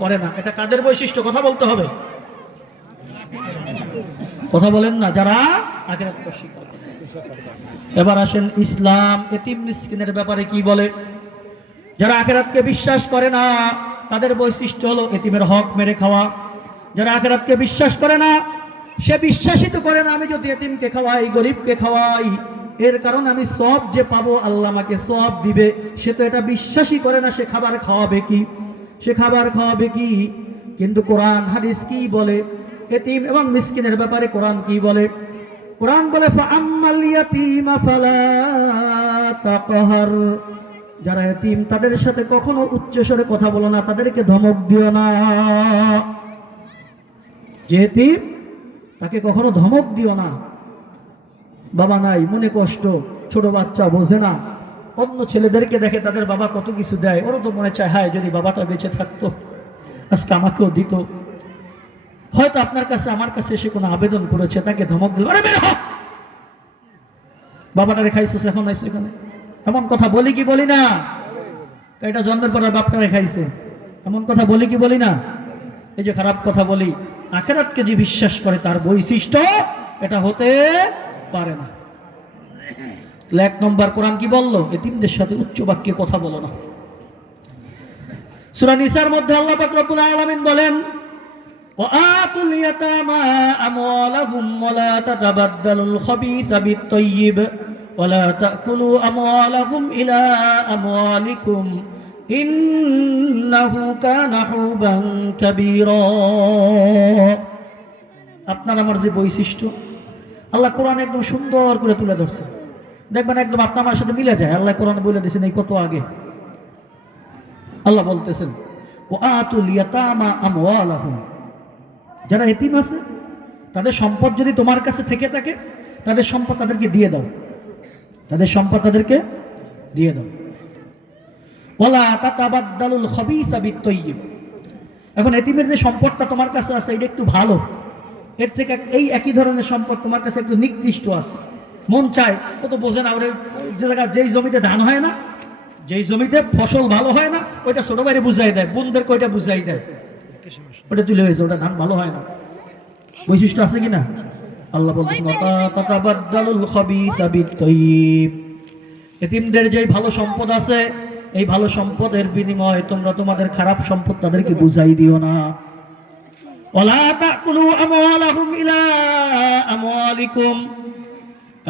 করে না। এটা কাদের বৈশিষ্ট্য? কথা বলতে হবে, কথা বলেন না। যারা আখিরাতকে অস্বীকার করে। এবার আসেন ইসলাম এতিম মিসকিনের ব্যাপারে কি বলে। যারা আখিরাতকে বিশ্বাস করে না তাদের বৈশিষ্ট্য হলো এতিমের হক মেরে খাওয়া। যারা আখিরাতকে বিশ্বাস করে না, সে বিশ্বাসিত করে না আমি যদি এতিমকে খাওয়াই, গরিবকে খাওয়াই, এর কারণ আমি সব যে পাবো আল্লাহ আমাকে সব দিবে, সে তো এটা বিশ্বাসই করে না। সে খাবার খাওয়াবে কি? সে খাবার খাওয়াবে কি? কিন্তু কোরআন হাদিস কি বলে এতিম এবং মিসকিনের ব্যাপারে? কোরআন কি বলে? কোরআন বলে ফাআম্মাল ইয়াতীমা ফালা তাকহার, যারা এতিম তাদের সাথে কখনো উচ্চস্বরে কথা বলো না, তাদেরকে ধমক দিও না। যে এতিম তাকে কখনো ধমক দিও না। বাবা নাই, মনে কষ্ট, ছোট বাচ্চা বোঝে না, অন্য ছেলেদেরকে দেখে তাদের বাবা কত কিছু দেয়, ওরও তো মনে চায় হায় যদি বাবাটা বেঁচে থাকতো, আজকে আমাকেও দিত। হয়তো আপনার কাছে আমার কাছে এসে কোনো আবেদন করেছে, তাকে ধমক দিল, আরে বের হ, বাবাটারে খাইছিস এখন আইসে এখানে, এমন কথা বলি কি বলি না? এটা জন্মের পর বাপটারে খাইছে, এমন কথা বলি কি বলি না? এই যে খারাপ কথা বলি, আখিরাতকে যে বিশ্বাস করে তার বৈশিষ্ট্য এটা হতে পারে না। এক নম্বর কোরআন কি বললো? এতিমদের সাথে উচ্চ বাক্যে কথা বলো না। সূরা নিসার মধ্যে আল্লাহ পাক রব্বুল আলামিন বলেন, ওয়াআতুল ইয়াতামা আমওয়ালাহুম ওয়ালা তাতাবাদদালুল খাবিসা বিত-তাইয়্যিব ওয়ালা তাকুলু আমওয়ালাহুম ইলা আমওয়ালিকুম ইন্নাহু কানা হুবান কাবীরা। আপনার আমার যে বৈশিষ্ট্য আল্লাহ কোরআনে একদম সুন্দর করে তুলে ধরছে, দেখবেন একদম আপনার আমার সাথে মিলে যায়। আল্লাহ কোরআনে বলে দিয়েছেন এই কত আগে আল্লাহ বলতেছেন, ওয়াআতুল ইয়াতামা আমওয়ালাহুম, যারা এতিম আছে তাদের সম্পদ যদি তোমার কাছে থেকে থাকে, তাদের সম্পদ তাদেরকে দিয়ে দাও, তাদের সম্পদ তাদেরকে দিয়ে দাও। ওয়ালা তাতাবাদদালুল খাবিসা বিত-তাইয়্যিব, এখন এতিমের যে সম্পদটা তোমার কাছে আছে এটা একটু ভালো, এর থেকে এই একই ধরনের সম্পদ তোমার কাছে একটু নিকৃষ্ট আছে, মন চায়, ও তো বোঝে না, ওরা যে জায়গা যেই জমিতে ধান হয় না, যেই জমিতে ফসল ভালো হয় না, ওইটা ছোট ভাইরে বুঝাই দেয়, বোনদেরকে ওইটা বুঝাই দেয়, ওটা তুলে হয়েছে, ওটা ধান ভালো হয় না। বৈশিষ্ট্য আছে কিনা? আল্লাহ বলতেছেন তাতাবাদদালুল খাবিসা বিত-তাইয়্যিব, এতিমদের যেই ভালো সম্পদ আছে এই ভালো সম্পদের বিনিময়ে তোমরা তোমাদের খারাপ সম্পদ তাদেরকে বুঝাই দিও না। ওয়ালা তাকুলু আমওয়ালাহুম ইলা আমওয়ালিকুম,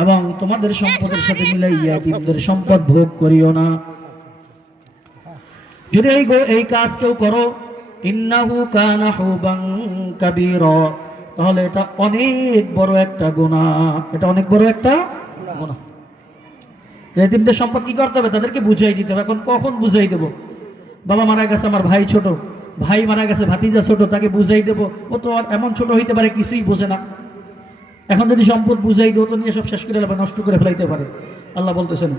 এবং তোমাদের সম্পদের সাথে মিলাইয়া এতিমদের সম্পদ ভোগ করিও না। যদি এই কাজ কেউ করো, ইন্নাহু কানা হুবান কাবীরা, তাহলে এটা অনেক বড় একটা গুনাহ, এটা অনেক বড় একটা গুনাহ। এতিমদের সম্পদ কি করতে হবে? তাদেরকে বুঝাই দিতে হবে। এখন কখন বুঝাই দেব? বাবা মারা গেছে, আমার ভাই ছোট, ভাই মারা গেছে, ভাতিজা ছোট, তাকে বুঝাই দেব, ও তো আর এমন ছোট হইতে পারে কিছুই বোঝে না। এখন যদি সম্পদ বুঝাই দেব তো নিয়ে সব শেষ করে ফেলবে, নষ্ট করে ফেলাইতে পারে। আল্লাহ বলতেছেন,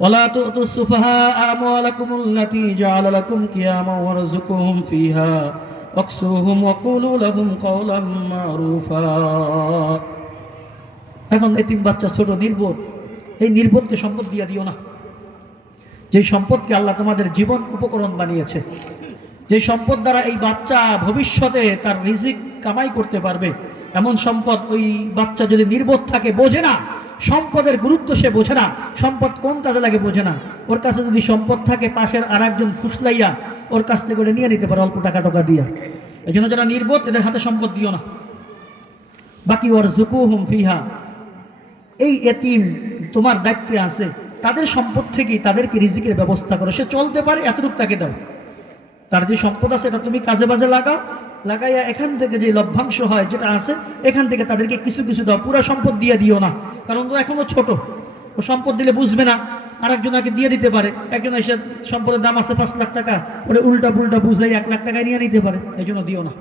ওয়ালা তুতুস সুফাহা আমওয়ালাকুমুল্লাতী জাআলা লাকুম কিয়ামান ওয়ারযুকুহুম ফিহা ওয়াকসুহুম ওয়া কুলু লাহুম কাওলাম মারুফা। এখন এতিম বাচ্চা ছোট, নির্বোধ, এই নির্বোধকে সম্পদ দিয়ে দিও না। যে সম্পদকে আল্লাহ তোমাদের জীবন উপকরণ বানিয়েছে, যে সম্পদ দ্বারা এই বাচ্চা ভবিষ্যতে তার রিজিক কামাই করতে পারবে, এমন সম্পদ ওই বাচ্চা যদি নির্বোধ থাকে, বোঝে না সম্পদের গুরুত্ব, সে বোঝে না সম্পদ কোন কাজে লাগে, বোঝে না। ওর কাছে যদি সম্পদ থাকে, পাশের আর একজন ফুসলাইয়া ওর কাছ থেকে ওটা নিয়ে নিতে পারে অল্প টাকা দিয়া। এই জন্য যারা নির্বোধ এদের হাতে সম্পদ দিও না। বাকি ওয়ারযুকুহুম ফিহা, এই এতিম তোমার দায়িত্বে আছে, তাদের সম্পদ থেকেই তাদেরকে রিজিকের ব্যবস্থা করো, সে চলতে পারে এতটুকু তাকে দাও। তার যে সম্পদ আছে এটা তুমি কাজে বাজে লাগাও, লাগাইয়া এখান থেকে যে লভ্যাংশ হয় যেটা আছে এখান থেকে তাদেরকে কিছু কিছু দাও, পুরো সম্পদ দিয়ে দিও না, কারণ ও এখনো ছোট, ও সম্পদ দিলে বুঝবে না, আরেকজনকে দিয়ে দিতে পারে। একজন এসে সম্পদের দাম আছে 5 লাখ টাকা, ওরে উল্টা পুল্টা বুঝাই 1 লাখ টাকায় নিয়ে নিতে পারে, এই জন্য দিও না।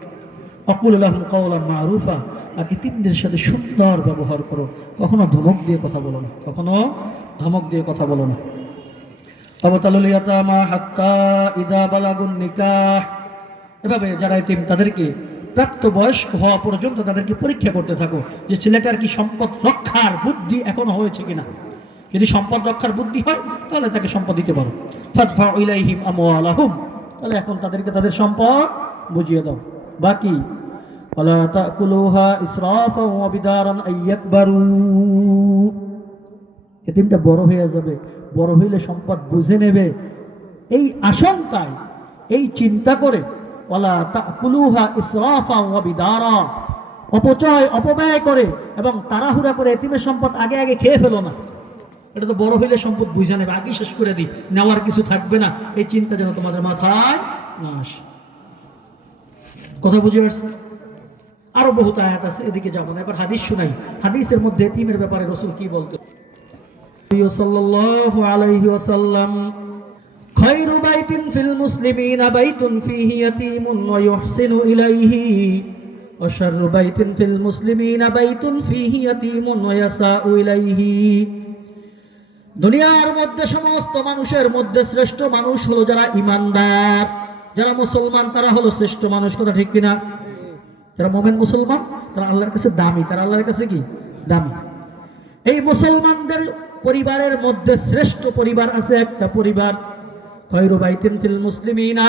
ওয়াকুলু লাহুম কাওলাম মারুফা, আর এতিমদের সাথে সুন্দর ব্যবহার করো, কখনো ধমক দিয়ে কথা বলো না, কখনো ধমক দিয়ে কথা বলো না। আবতালুল ইয়াতামা হাত্তা ইযা বালাগুন নিকাহ, এভাবে যারা এতিম তাদেরকে প্রাপ্ত বয়স্ক হওয়া পর্যন্ত তাদেরকে পরীক্ষা করতে থাকো যে ছেলেটার কি সম্পদ রক্ষার বুদ্ধি এখনো হয়েছে কিনা। যদি সম্পদ রক্ষার বুদ্ধি হয় তাহলে তাকে সম্পদ দিতে পারো। ফাদফা ইলাইহিম আমওয়ালাহুম, তাহলে এখন তাদেরকে তাদের সম্পদ বুঝিয়ে দাও। বাকি ওয়ালা তাকুলুহা ইসরাফা ওয়া বিদারান আইয়াকবারু, এতিমটা বড় হয়ে যাবে, বড় হইলে সম্পদ বুঝে নেবে, এই আশঙ্কায়, এই চিন্তা করে ওয়ালা তাকুলুহা ইসরাফা ওয়া বিদারা, অপচয় অপব্যয় করে এবং তাড়াহুড়া করে এতিমের সম্পদ আগে আগে খেয়ে ফেলো না। এটা তো বড় হইলে সম্পদ বুঝে নেবে, আগে শেষ করে দিই, নেওয়ার কিছু থাকবে না, এই চিন্তা যেন তোমাদের মাথায় না আসে। কথা বুঝে আসছে? আরো বহুত আয়াত আছে, এদিকে যাবো না, এবার হাদিস শুনাই। হাদিসের মধ্যে এতিমের ব্যাপারে রাসূল কি বলতে, সাল্লাল্লাহু আলাইহি ওয়াসাল্লাম, খায়রু বাইতিন ফিল মুসলিমিনা বাইতুন ফিহি ইয়াতীমুন ওয়া ইউহসিনু ইলাইহি ওয়া শাররু বাইতিন ফিল মুসলিমিনা বাইতুন ফিহি ইয়াতীমুন ওয়া ইয়াসাউ ইলাইহি। দুনিয়ার মধ্যে সমস্ত মানুষের মধ্যে শ্রেষ্ঠ মানুষ হলো যারা ঈমানদার, যারা মুসলমান, তারা হলো শ্রেষ্ঠ মানুষ। কথা ঠিক কিনা? যারা মুমিন মুসলমান তারা আল্লাহর কাছে দামি, তারা আল্লাহর কাছে কি দামি। এই মুসলমানদের পরিবারের মধ্যে শ্রেষ্ঠ পরিবার আছে একটা পরিবার, খয়রু বাইতিন ফিল মুসলিমিনা,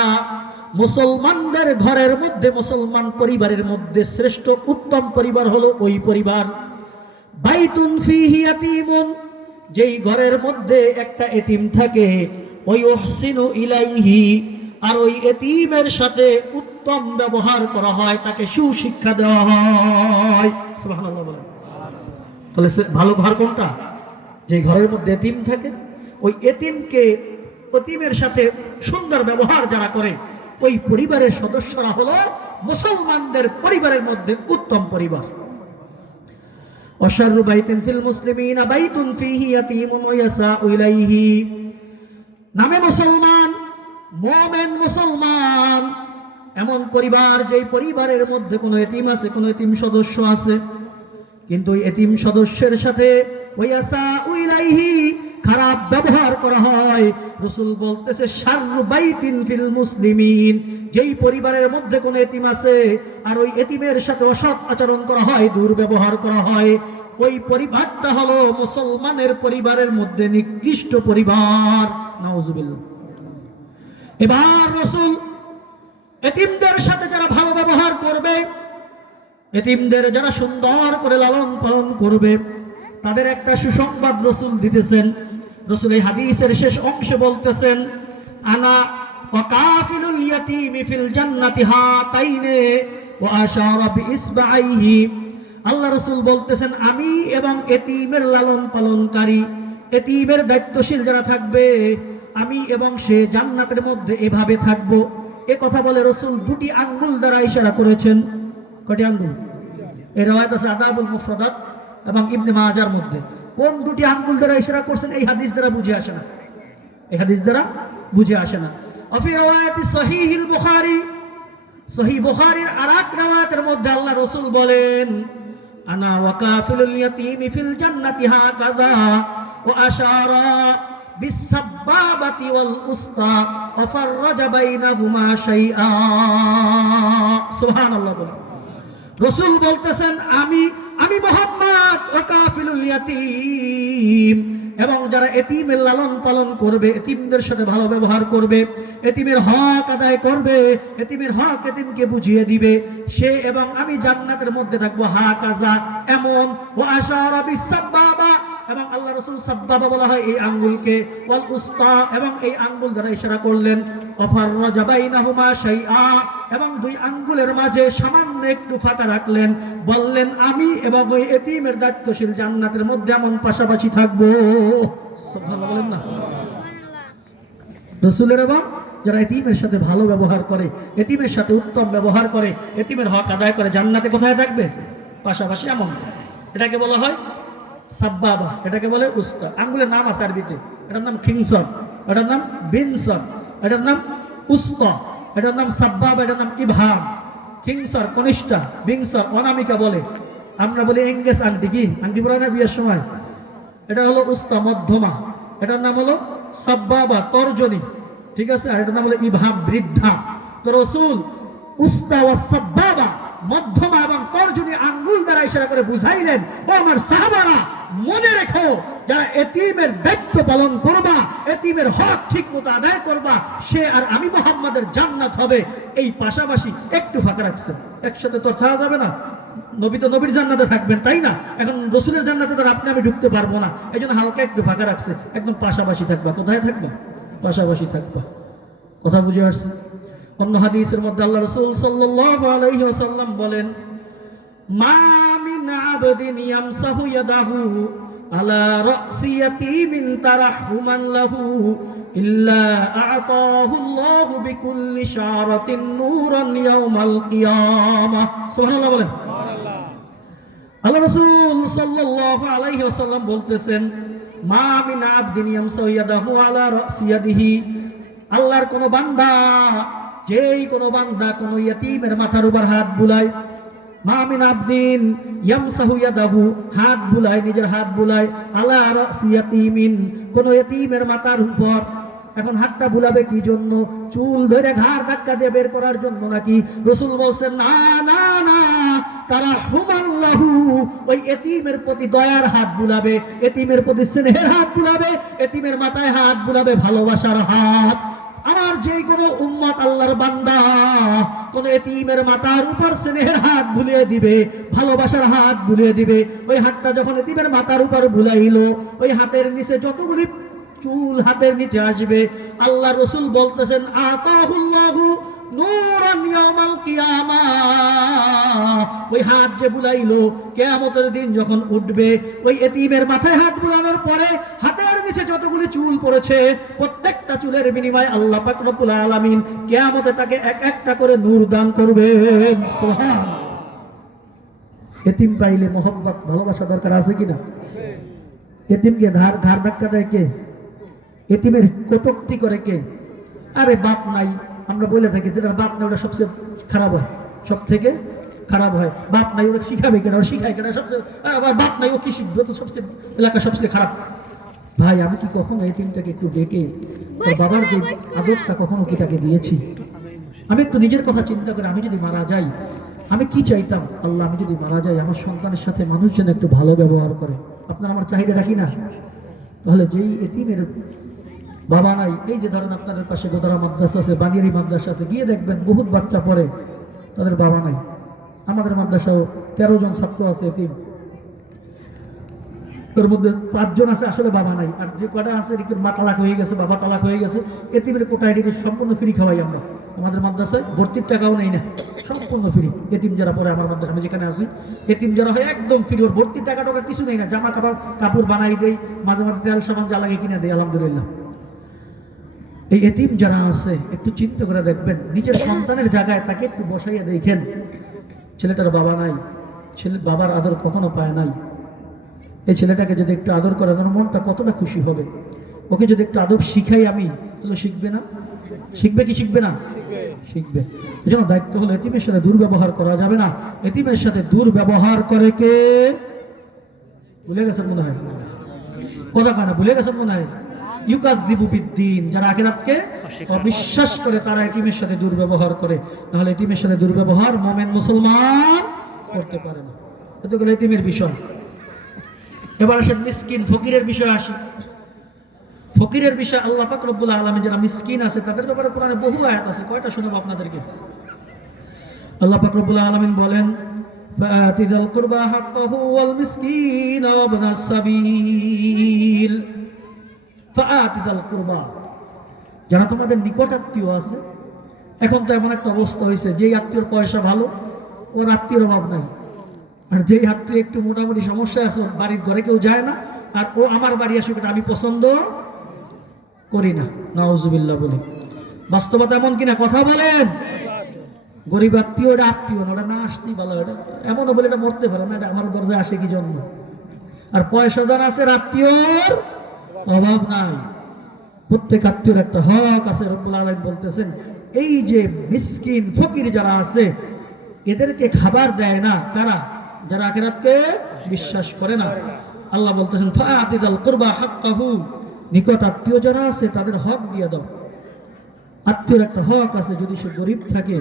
মুসলমানদের ঘরের মধ্যে, মুসলমান পরিবারের মধ্যে শ্রেষ্ঠ উত্তম পরিবার হলো ওই পরিবার, বাইতুন ফিহি ইয়াতীমুন, যেই ঘরের মধ্যে একটা এতিম থাকে, ওই উহসিনু ইলাইহি, আর ওই এতিমের সাথে উত্তম ব্যবহার করা হয়, তাকে সুশিক্ষা দেওয়া হয়। সুবহানাল্লাহ বলেন। তাহলে ভালো ঘর কোনটা? যে ঘরের মধ্যে এতিম থাকে, ওই এতিমের সাথে সুন্দর ব্যবহার যারা করে, ওই পরিবারের সদস্যরা হলো মুসলমানদের পরিবারের মধ্যে উত্তম পরিবার। অশাররু বাইতিন ফিল মুসলিমিনা বাইতুন ফিহি ইয়াতীমুন ওয়া ইয়াসাউ ইলাইহি, নামে মুসলমান, মুমিন মুসলমান, এমন পরিবার যেই পরিবারের মধ্যে কোনো এতিম আছে, কোনো এতিম সদস্য আছে, কিন্তু এতিম সদস্যের সাথে ওয়া ইয়াসাউ ইলাইহি, খারাপ ব্যবহার করা হয়। রাসূল বলতেছে শাররু বাইতিন ফিল মুসলিমিন, যেই পরিবারের মধ্যে কোনো এতিম আছে আর ওই এতিমের সাথে অসৎ আচরণ করা হয়, দুর্ব্যবহার করা হয়, ওই পরিবারটা হলো মুসলমানের পরিবারের মধ্যে নিকৃষ্ট পরিবার। নাউজুবিল্লাহ। এবার রাসূল এতিমদের সাথে যারা ভালো ব্যবহার করবে, এতিমদের যারা সুন্দর করে লালন পালন করবে, তাদের একটা সুসংবাদ রাসূল দিতেছেন। রাসূল এই হাদিসের শেষ অংশে বলতেছেন, আনা ওয়া কাফিলুল ইয়াতীমি ফিল জান্নাতি হাতাইনে ওয়া আশারা বিইসবাইহি, আল্লাহ রাসূল বলতেছেন আমি এবং এতিমের লালন পালনকারী, এতিমের দায়িত্বশীল যারা থাকবে, আমি এবং সে জান্নাতের মধ্যে এভাবে থাকবো। এ কথা বলে রাসূল দুটি আঙ্গুল দ্বারা ইশারা করেছেন। কয়টি আঙ্গুল? এই রাওয়ায়াত আছে আদাবুল মুফরাদাত এবং ইবনে মাজার মধ্যে। কোন দুটি আঙ্গুল দ্বারা ইশারা করছেন এই হাদিস দ্বারা বুঝে আসে না, এই হাদিস দ্বারা বুঝে আসে না। অফি রাওয়ায়াতি সহিহুল বুখারী, সহিহ বুখারীর আরেক রাওয়ায়াতের মধ্যে আল্লাহ রাসূল বলেন, আনা ওয়া কাফিলুল ইয়াতীমি ফিল জান্নাতি হাকাযা ওয়া আশারা বিস-সাব্বাবাতি ওয়াল উসতা ওয়া ফাররাজা বাইনাহুমা শাইআ। সুবহানাল্লাহ বলেন। রাসূল বলতেছেন আমি মুহাম্মদ ওয়া কাফিলুল ইয়াতীম, এবং যারা এতিমের লালন পালন করবে, এতিমদের সাথে ভালো ব্যবহার করবে, এতিমের হক আদায় করবে, এতিমের হক এতিমকে বুঝিয়ে দিবে, সে এবং আমি জান্নাতের মধ্যে থাকবো হাকাযা এমন। ওয়া আশারা বিস-সাব্বাবা, এবং আল্লাহ রাসূল সাব্বাবা বলা হয় এই আঙ্গুলকে, ওয়াল উসতা, এবং এই আঙ্গুল দ্বারা ইশারা করলেন, ওয়াফাররাজা বাইনাহুমা শাইআ, এবং দুই আঙ্গুলের মাঝে সামান্য একটু ফাঁকা রাখলেন, বললেন আমি এবং ওই এতিমের দায়িত্বশীল জান্নাতের মধ্যে এমন পাশাপাশি থাকবো। সুবহানাল্লাহ বলেন না। রাসূলের এবং যারা এতিমের সাথে ভালো ব্যবহার করে, এতিমের সাথে উত্তম ব্যবহার করে, এতিমের হক আদায় করে, জান্নাতে কোথায় থাকবে? পাশাপাশি এমন। এটাকে বলা হয় সাব্বাবা, এটাকে বলে উস্তা। আঙ্গুলের নাম আছে আরবিতে, এটার নাম খিনসর, এটার নাম বিনসর, এটার নাম উস্তা, এটার নাম সাব্বাবা, এটার নাম ইবহাম। খিনসর কনিষ্ঠা, বিনসর অনামিকা বলে, আমরা বলি এঙ্গেজ আন্টি, কি আন্টি বলা না বিয়ের সময়, এটা হলো উস্তা মধ্যমা, এটার নাম হলো সাব্বাবা তর্জনী, ঠিক আছে, আর এটার নাম হলো ইবহাম বৃদ্ধা। তো রাসূল উস্তা ওয়া সাব্বাবা মধ্যমা এবং তর্জনী আঙ্গুল দ্বারা ইশারা করে বুঝাইলেন, ও আমার সাহাবারা মনে রেখো, যারা এতিমের দায়িত্ব পালন করবা, এতিমের হক ঠিক মতো আদায় করবা, সে আর আমি মুহাম্মাদের জান্নাত হবে। এই পাশাপাশি একটু ফাঁকা রাখছেন, একসাথে তো থাকা যাবে না, নবী তো নবীর জান্নাতে থাকবেন, তাই না? এখন রাসূলের জান্নাতে তো আপনি আমি ঢুকতে পারবো না, এই জন্য হালকা একটু ফাঁকা রাখছে, একদম পাশাপাশি থাকবা। কোথায় থাকবা? পাশাপাশি থাকবা। কথা বুঝে আসছে? অন্য হাদিসের মধ্যে আল্লাহ রাসূল সাল্লাল্লাহু আলাইহি ওয়াসাল্লাম বলেন, মা মিন আবদিন ইয়ামসাহু ইয়াদাহু আলা রাসি ইয়াতীমিন তারাহুমান লাহু ইল্লা আ'তাহু আল্লাহু বিকুল্লি শারাতিন নূরান ইয়াউমাল কিয়ামাহ। সুবহানাল্লাহ বলেন। সুবহানাল্লাহ। আল্লাহ রাসূল সাল্লাল্লাহু আলাইহি ওয়াসাল্লাম বলতেছেন, মা মিন আবদিন ইয়ামসাহু ইয়াদাহু আলা রাসি ইয়াদিহি, আল্লাহর কোন বান্দা, যেই কোনো বান্দা কোনো ইয়তীমের মাথার উপর হাত বুলায়, মা মিন আবদিন ইয়ামসাহু ইয়াদাহু, হাত বুলায়, নিজের হাত বুলায়, আলা রাসি ইয়াতীমিন, কোন ইয়তীমের মাথার উপর, এখন হাতটা বুলাবে কি জন্য? চুল ধরে ঘাড় ধাক্কা দিয়ে বের করার জন্য নাকি? রাসূল বলছেন না না না, তারা হুমাল্লাহু, ওই এতিমের প্রতি দয়ার হাত বুলাবে, এতিমের প্রতি স্নেহের হাত বুলাবে, এতিমের মাথায় হাত বুলাবে ভালোবাসার হাত। আমার যে কোনো উম্মত আল্লাহর বান্দা কোন এতিমের মাথার উপর স্নেহের হাত বুলিয়ে দিবে, ভালোবাসার হাত বুলিয়ে দিবে, ওই হাতটা যখন এতিমের মাথার উপর বুলাইলো, ওই হাতের নিচে যতগুলি চুল হাতের নিচে আসবে, আল্লাহ রাসূল বলতেছেন আতাহুল্লাহু নূরান ইয়াউমাল কিয়ামাহ। ওই হাত যে বুলাইলো, কিয়ামতের দিন যখন উঠবে, ওই এতিমের মাথায় হাত বুলানোর পরে হাতের নিচে যতগুলি চুল পড়েছে, প্রত্যেকটা চুলের বিনিময়ে আল্লাহ পাক রব্বুল আলামিন কিয়ামতে তাকে এক একটা করে নূর দান করবেন। সুবহানাল্লাহ। এতিম পাইলে মহব্বত ভালোবাসা দরকার আছে কিনা? এতিমকে ঘাড় ধাক্কা দেয় কে? এতিমের কটূক্তি করে কে? আরে বাপ নাই, আমরা বলে থাকি যেটা বাপ নাই ওটা সবচেয়ে খারাপ হয়, সব থেকে খারাপ হয়। বাপ নাই ওরা শিখাবে কেন, ওরা শিখায় কেন, সবচেয়ে আবার বাপ নাই ও কি শিখবে, তো সবচেয়ে এলাকা সবচেয়ে খারাপ। ভাই আমি কি কখনো এতিমটাকে একটু ডেকে তার বাবার যে আদরটা কখনো কি তাকে দিয়েছি? আমি একটু নিজের কথা চিন্তা করে, আমি যদি মারা যাই আমি কি চাইতাম? আল্লাহ আমি যদি মারা যাই আমার সন্তানের সাথে মানুষ যেন একটু ভালো ব্যবহার করে। আপনারা আমার চাহিদা রাখি না? তাহলে যেই এতিমের বাবা নাই, এই যে ধরেন আপনাদের পাশে গোদারা মাদ্রাসা আছে, বানিয়ারি মাদ্রাসা আছে, গিয়ে দেখবেন বহুত বাচ্চা পড়ে, তাদের বাবা নাই। আমাদের মাদ্রাসাও 13 জন ছাত্র আছে এতিম, ওর মধ্যে 5 জন আছে আসলে বাবা নাই, আর যে কটা আছে মা তালাক হয়ে গেছে, বাবা তালাক হয়ে গেছে। এতিমের কোটা এটি সম্পূর্ণ ফ্রি খাওয়াই আমরা আমাদের মাদ্রাসায়, ভর্তির টাকাও নেই না, সম্পূর্ণ ফ্রি। এতিম যারা পড়ে আমার মাদ্রাসা, আমি যেখানে আছি, এতিম যারা হয় একদম ফ্রি, ওর ভর্তির টাকা টাকা কিছু নেই না, জামা কাপড় বানাই দেই, মাঝে মাঝে তেল সাবান যা লাগে কিনে দেয়, আলহামদুলিল্লাহ। এই এতিম যারা আছে একটু চিন্তা করে দেখবেন, নিজের সন্তানের জায়গায় তাকে একটু বসাইয়া দেখেন। ছেলেটার বাবা নাই, ছেলে বাবার আদর কখনো পায় নাই, এই ছেলেটাকে যদি একটু আদর করে ওর মনটা কতটা খুশি হবে। ওকে যদি একটু আদব শিখাই আমি, তাহলে শিখবে না? শিখবে কি শিখবে না? শিখবে। এই জন্য দায়িত্ব হলো এতিমের সাথে দুর্ব্যবহার করা যাবে না। এতিমের সাথে দুর্ব্যবহার করে কে? ভুলে গেছেন মনে হয়, কথা কানা ভুলে গেছেন মনে হয়। ইউকাযযিবু বিদ্দীন, যারা আখিরাতকে অবিশ্বাস করে তারা এতিমের সাথে দুর্ব্যবহার করে। তাহলে এতিমের সাথে দুর্ব্যবহার মুমিন মুসলমান করতে পারে না। এটা হলো এতিমের বিষয়। এবার আসেন মিসকিন ফকিরের বিষয় আসি। ফকিরের বিষয় আল্লাহ পাক রব্বুল আলামিন যারা মিসকিন আছে তাদের ব্যাপারে কোরআনে বহু আয়াত আছে, কয়টা শোনাবো আপনাদেরকে। আল্লাহ পাক রব্বুল আলামিন বলেন ফাআতি যাল কুরবা হাক্কাহু ওয়াল মিসকিন ওয়া ইবনাস সাবিল। ফাআতি যাল কুরবা, যারা তোমাদের নিকট আত্মীয় আছে। এখন তো এমন একটা অবস্থা হয়েছে, যেই আত্মীয়র পয়সা ভালো ওর আত্মীয়র অভাব নাই, আর যেই আত্মীয় একটু মোটামুটি সমস্যা আছে বাড়ির ঘরে কেউ যায় না, আর ও আমার বাড়ি আসুক এটা আমি পছন্দ করি না। নাউজুবিল্লাহ বলি, বাস্তবতা এমন কিনা? কথা বলেন। গরিব আত্মীয় এটা আত্মীয় না, ওটা না আসতেই ভালো, এটা এমনও বলে এটা মরতে পারে না, এটা আমার দরজায় আসে কি জন্য? আর পয়সা যারা আছে আত্মীয়র অভাব নাই। প্রত্যেক আত্মীয়র একটা হক আছে। রব্বুল আলামিন বলতেছেন এই যে মিসকিন ফকির যারা আছে এদেরকে খাবার দেয় না কারা? যারা আখিরাতকে বিশ্বাস করে না। আল্লাহ বলতেছেন ফাআতি যাল কুরবা হাক্কাহু, নিকট আত্মীয় যারা আছে তাদের হক দিয়ে দাও। আত্মীয়র একটা হক আছে, যদি সে গরিব থাকে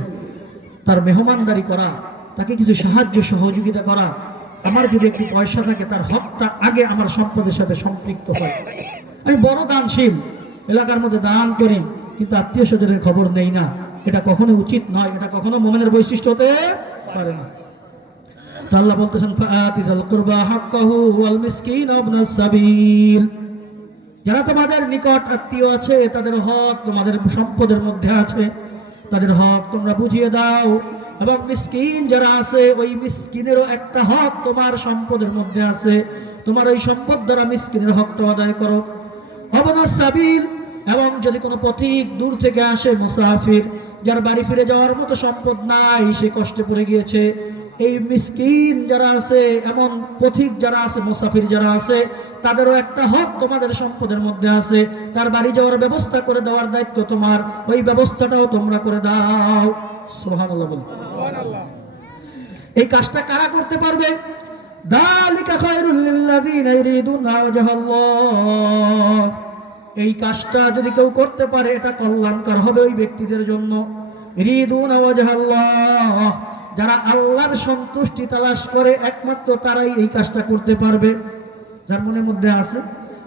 তার মেহমানদারি করা, তাকে কিছু সাহায্য সহযোগিতা করা। আমার যদি একটু পয়সা থাকে তার হকটা আগে আমার সম্পদের সাথে সম্পৃক্ত হয়। আমি বড় দানশীল, এলাকার মধ্যে দান করি, কিন্তু আত্মীয় স্বজনের খবর নেই না, এটা কখনো উচিত নয়, এটা কখনো মুমিনের বৈশিষ্ট্য হতে পারে না। তো আল্লাহ বলতেছেন ফাআতি যাল কুরবা হাক্কাহু ওয়াল মিসকিন ওয়া ইবনাস সাবিল, যারা তোমাদের নিকট আত্মীয় আছে তাদের হক তোমাদের সম্পদের মধ্যে আছে, তাদের হক তোমরা বুঝিয়ে দাও। এবং মিসকিন যারা আছে ওই মিসকিনেরও একটা হক তোমার সম্পদের মধ্যে আছে, তোমার ওই সম্পদ দ্বারা মিসকিনের হকটা আদায় করো। ইবনাস সাবিল, এবং যদি কোনো পথিক দূর থেকে আসে, মুসাফির যার বাড়ি ফিরে যাওয়ার মতো সম্পদ নাই, সে কষ্টে পড়ে গিয়েছে, এই মিসকিন যারা আছে, এমন পথিক যারা আছে, মুসাফির যারা আছে, তাদেরও একটা হক তোমাদের সম্পদের মধ্যে আছে। তার বাড়ি যাওয়ার ব্যবস্থা করে দেওয়ার দায়িত্ব তোমার, ওই ব্যবস্থাটাও তোমরা করে দাও। সুবহানাল্লাহ বল। এই কাজটা কারা করতে পারবে? যালিকা খায়রুল লিল্লাযিনা ইউরিদুনা ওয়াজহাল্লাহ, এই কাজটা যদি কেউ করতে পারে এটা কল্যাণকর হবে ওই ব্যক্তিদের জন্য। রিদুনা ওয়াজহাল্লাহ, যারা আল্লাহর সন্তুষ্টি তালাশ করে একমাত্র তারাই এই কাজটা করতে পারবে। যার মনের মধ্যে আছে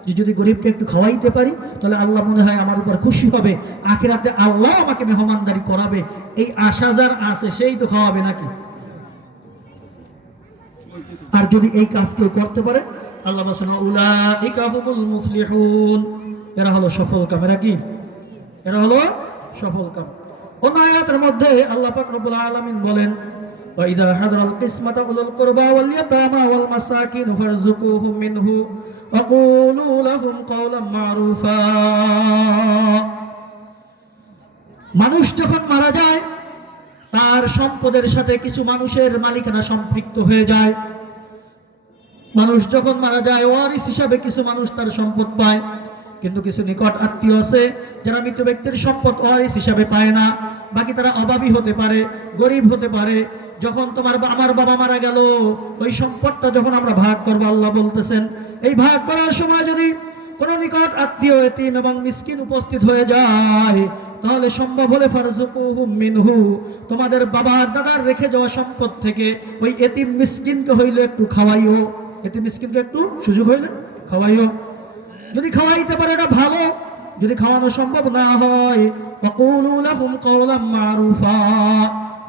যে যদি গরিবকে একটু খাওয়াইতে পারি তাহলে আল্লাহ মনে হয় আমার উপর খুশি হবে, আখিরাতে আল্লাহ আমাকে মেহমানদারি করাবে, এই আশা যার আছে সেই তো খাওয়াবে নাকি। আর যদি এই কাজ কেউ করতে পারে আল্লাহ বলেন উলাইকা হুমুল মুফলিহুন, এরা হলো সফল কাম। এরা কি? এরা হলো সফল কাম। অন্য আয়াতের মধ্যে আল্লাহ পাক রব্বুল আলামিন বলেন ওয়াইদা হাদারাল কিসমাতা উলুল কুরবা ওয়াল ইয়াতামা ওয়াল মাসাকিন ফারযুকুহুম মিনহু ওয়া কুলু লাহুম কাওলাম মারুফা। মানুষ যখন মারা যায় তার সম্পদের সাথে কিছু মানুষের মালিকানা সম্পৃক্ত হয়ে যায়। মানুষ যখন মারা যায় ওয়ারিস হিসাবে কিছু মানুষ তার সম্পদ পায়, কিন্তু কিছু নিকট আত্মীয় আছে যারা মৃত ব্যক্তির সম্পদ ওয়ারিস হিসাবে পায় না। বাকি তারা অভাবী হতে পারে, গরিব হতে পারে। যখন আমার বাবা মারা গেল, ওই সম্পদটা যখন আমরা ভাগ করবো, আল্লাহ বলতেছেন এই ভাগ করার সময় যদি কোন নিকট আত্মীয় এতিম এবং মিসকিন উপস্থিত হয়ে যায় তাহলে সম্ভব হলে ফারযুকুহুম মিনহু, তোমাদের বাবার দাদার রেখে যাওয়া সম্পদ থেকে ওই এতিম মিসকিনকে হইলে একটু খাওয়াইও। এতিম মিসকিনকে একটু সুযোগ হইলে খাওয়াইও। যদি খাওয়াইতে পারে এটা ভালো, যদি খাওয়ানো সম্ভব না হয় ওয়াকুলু লাহুম কাওলাম মারুফা,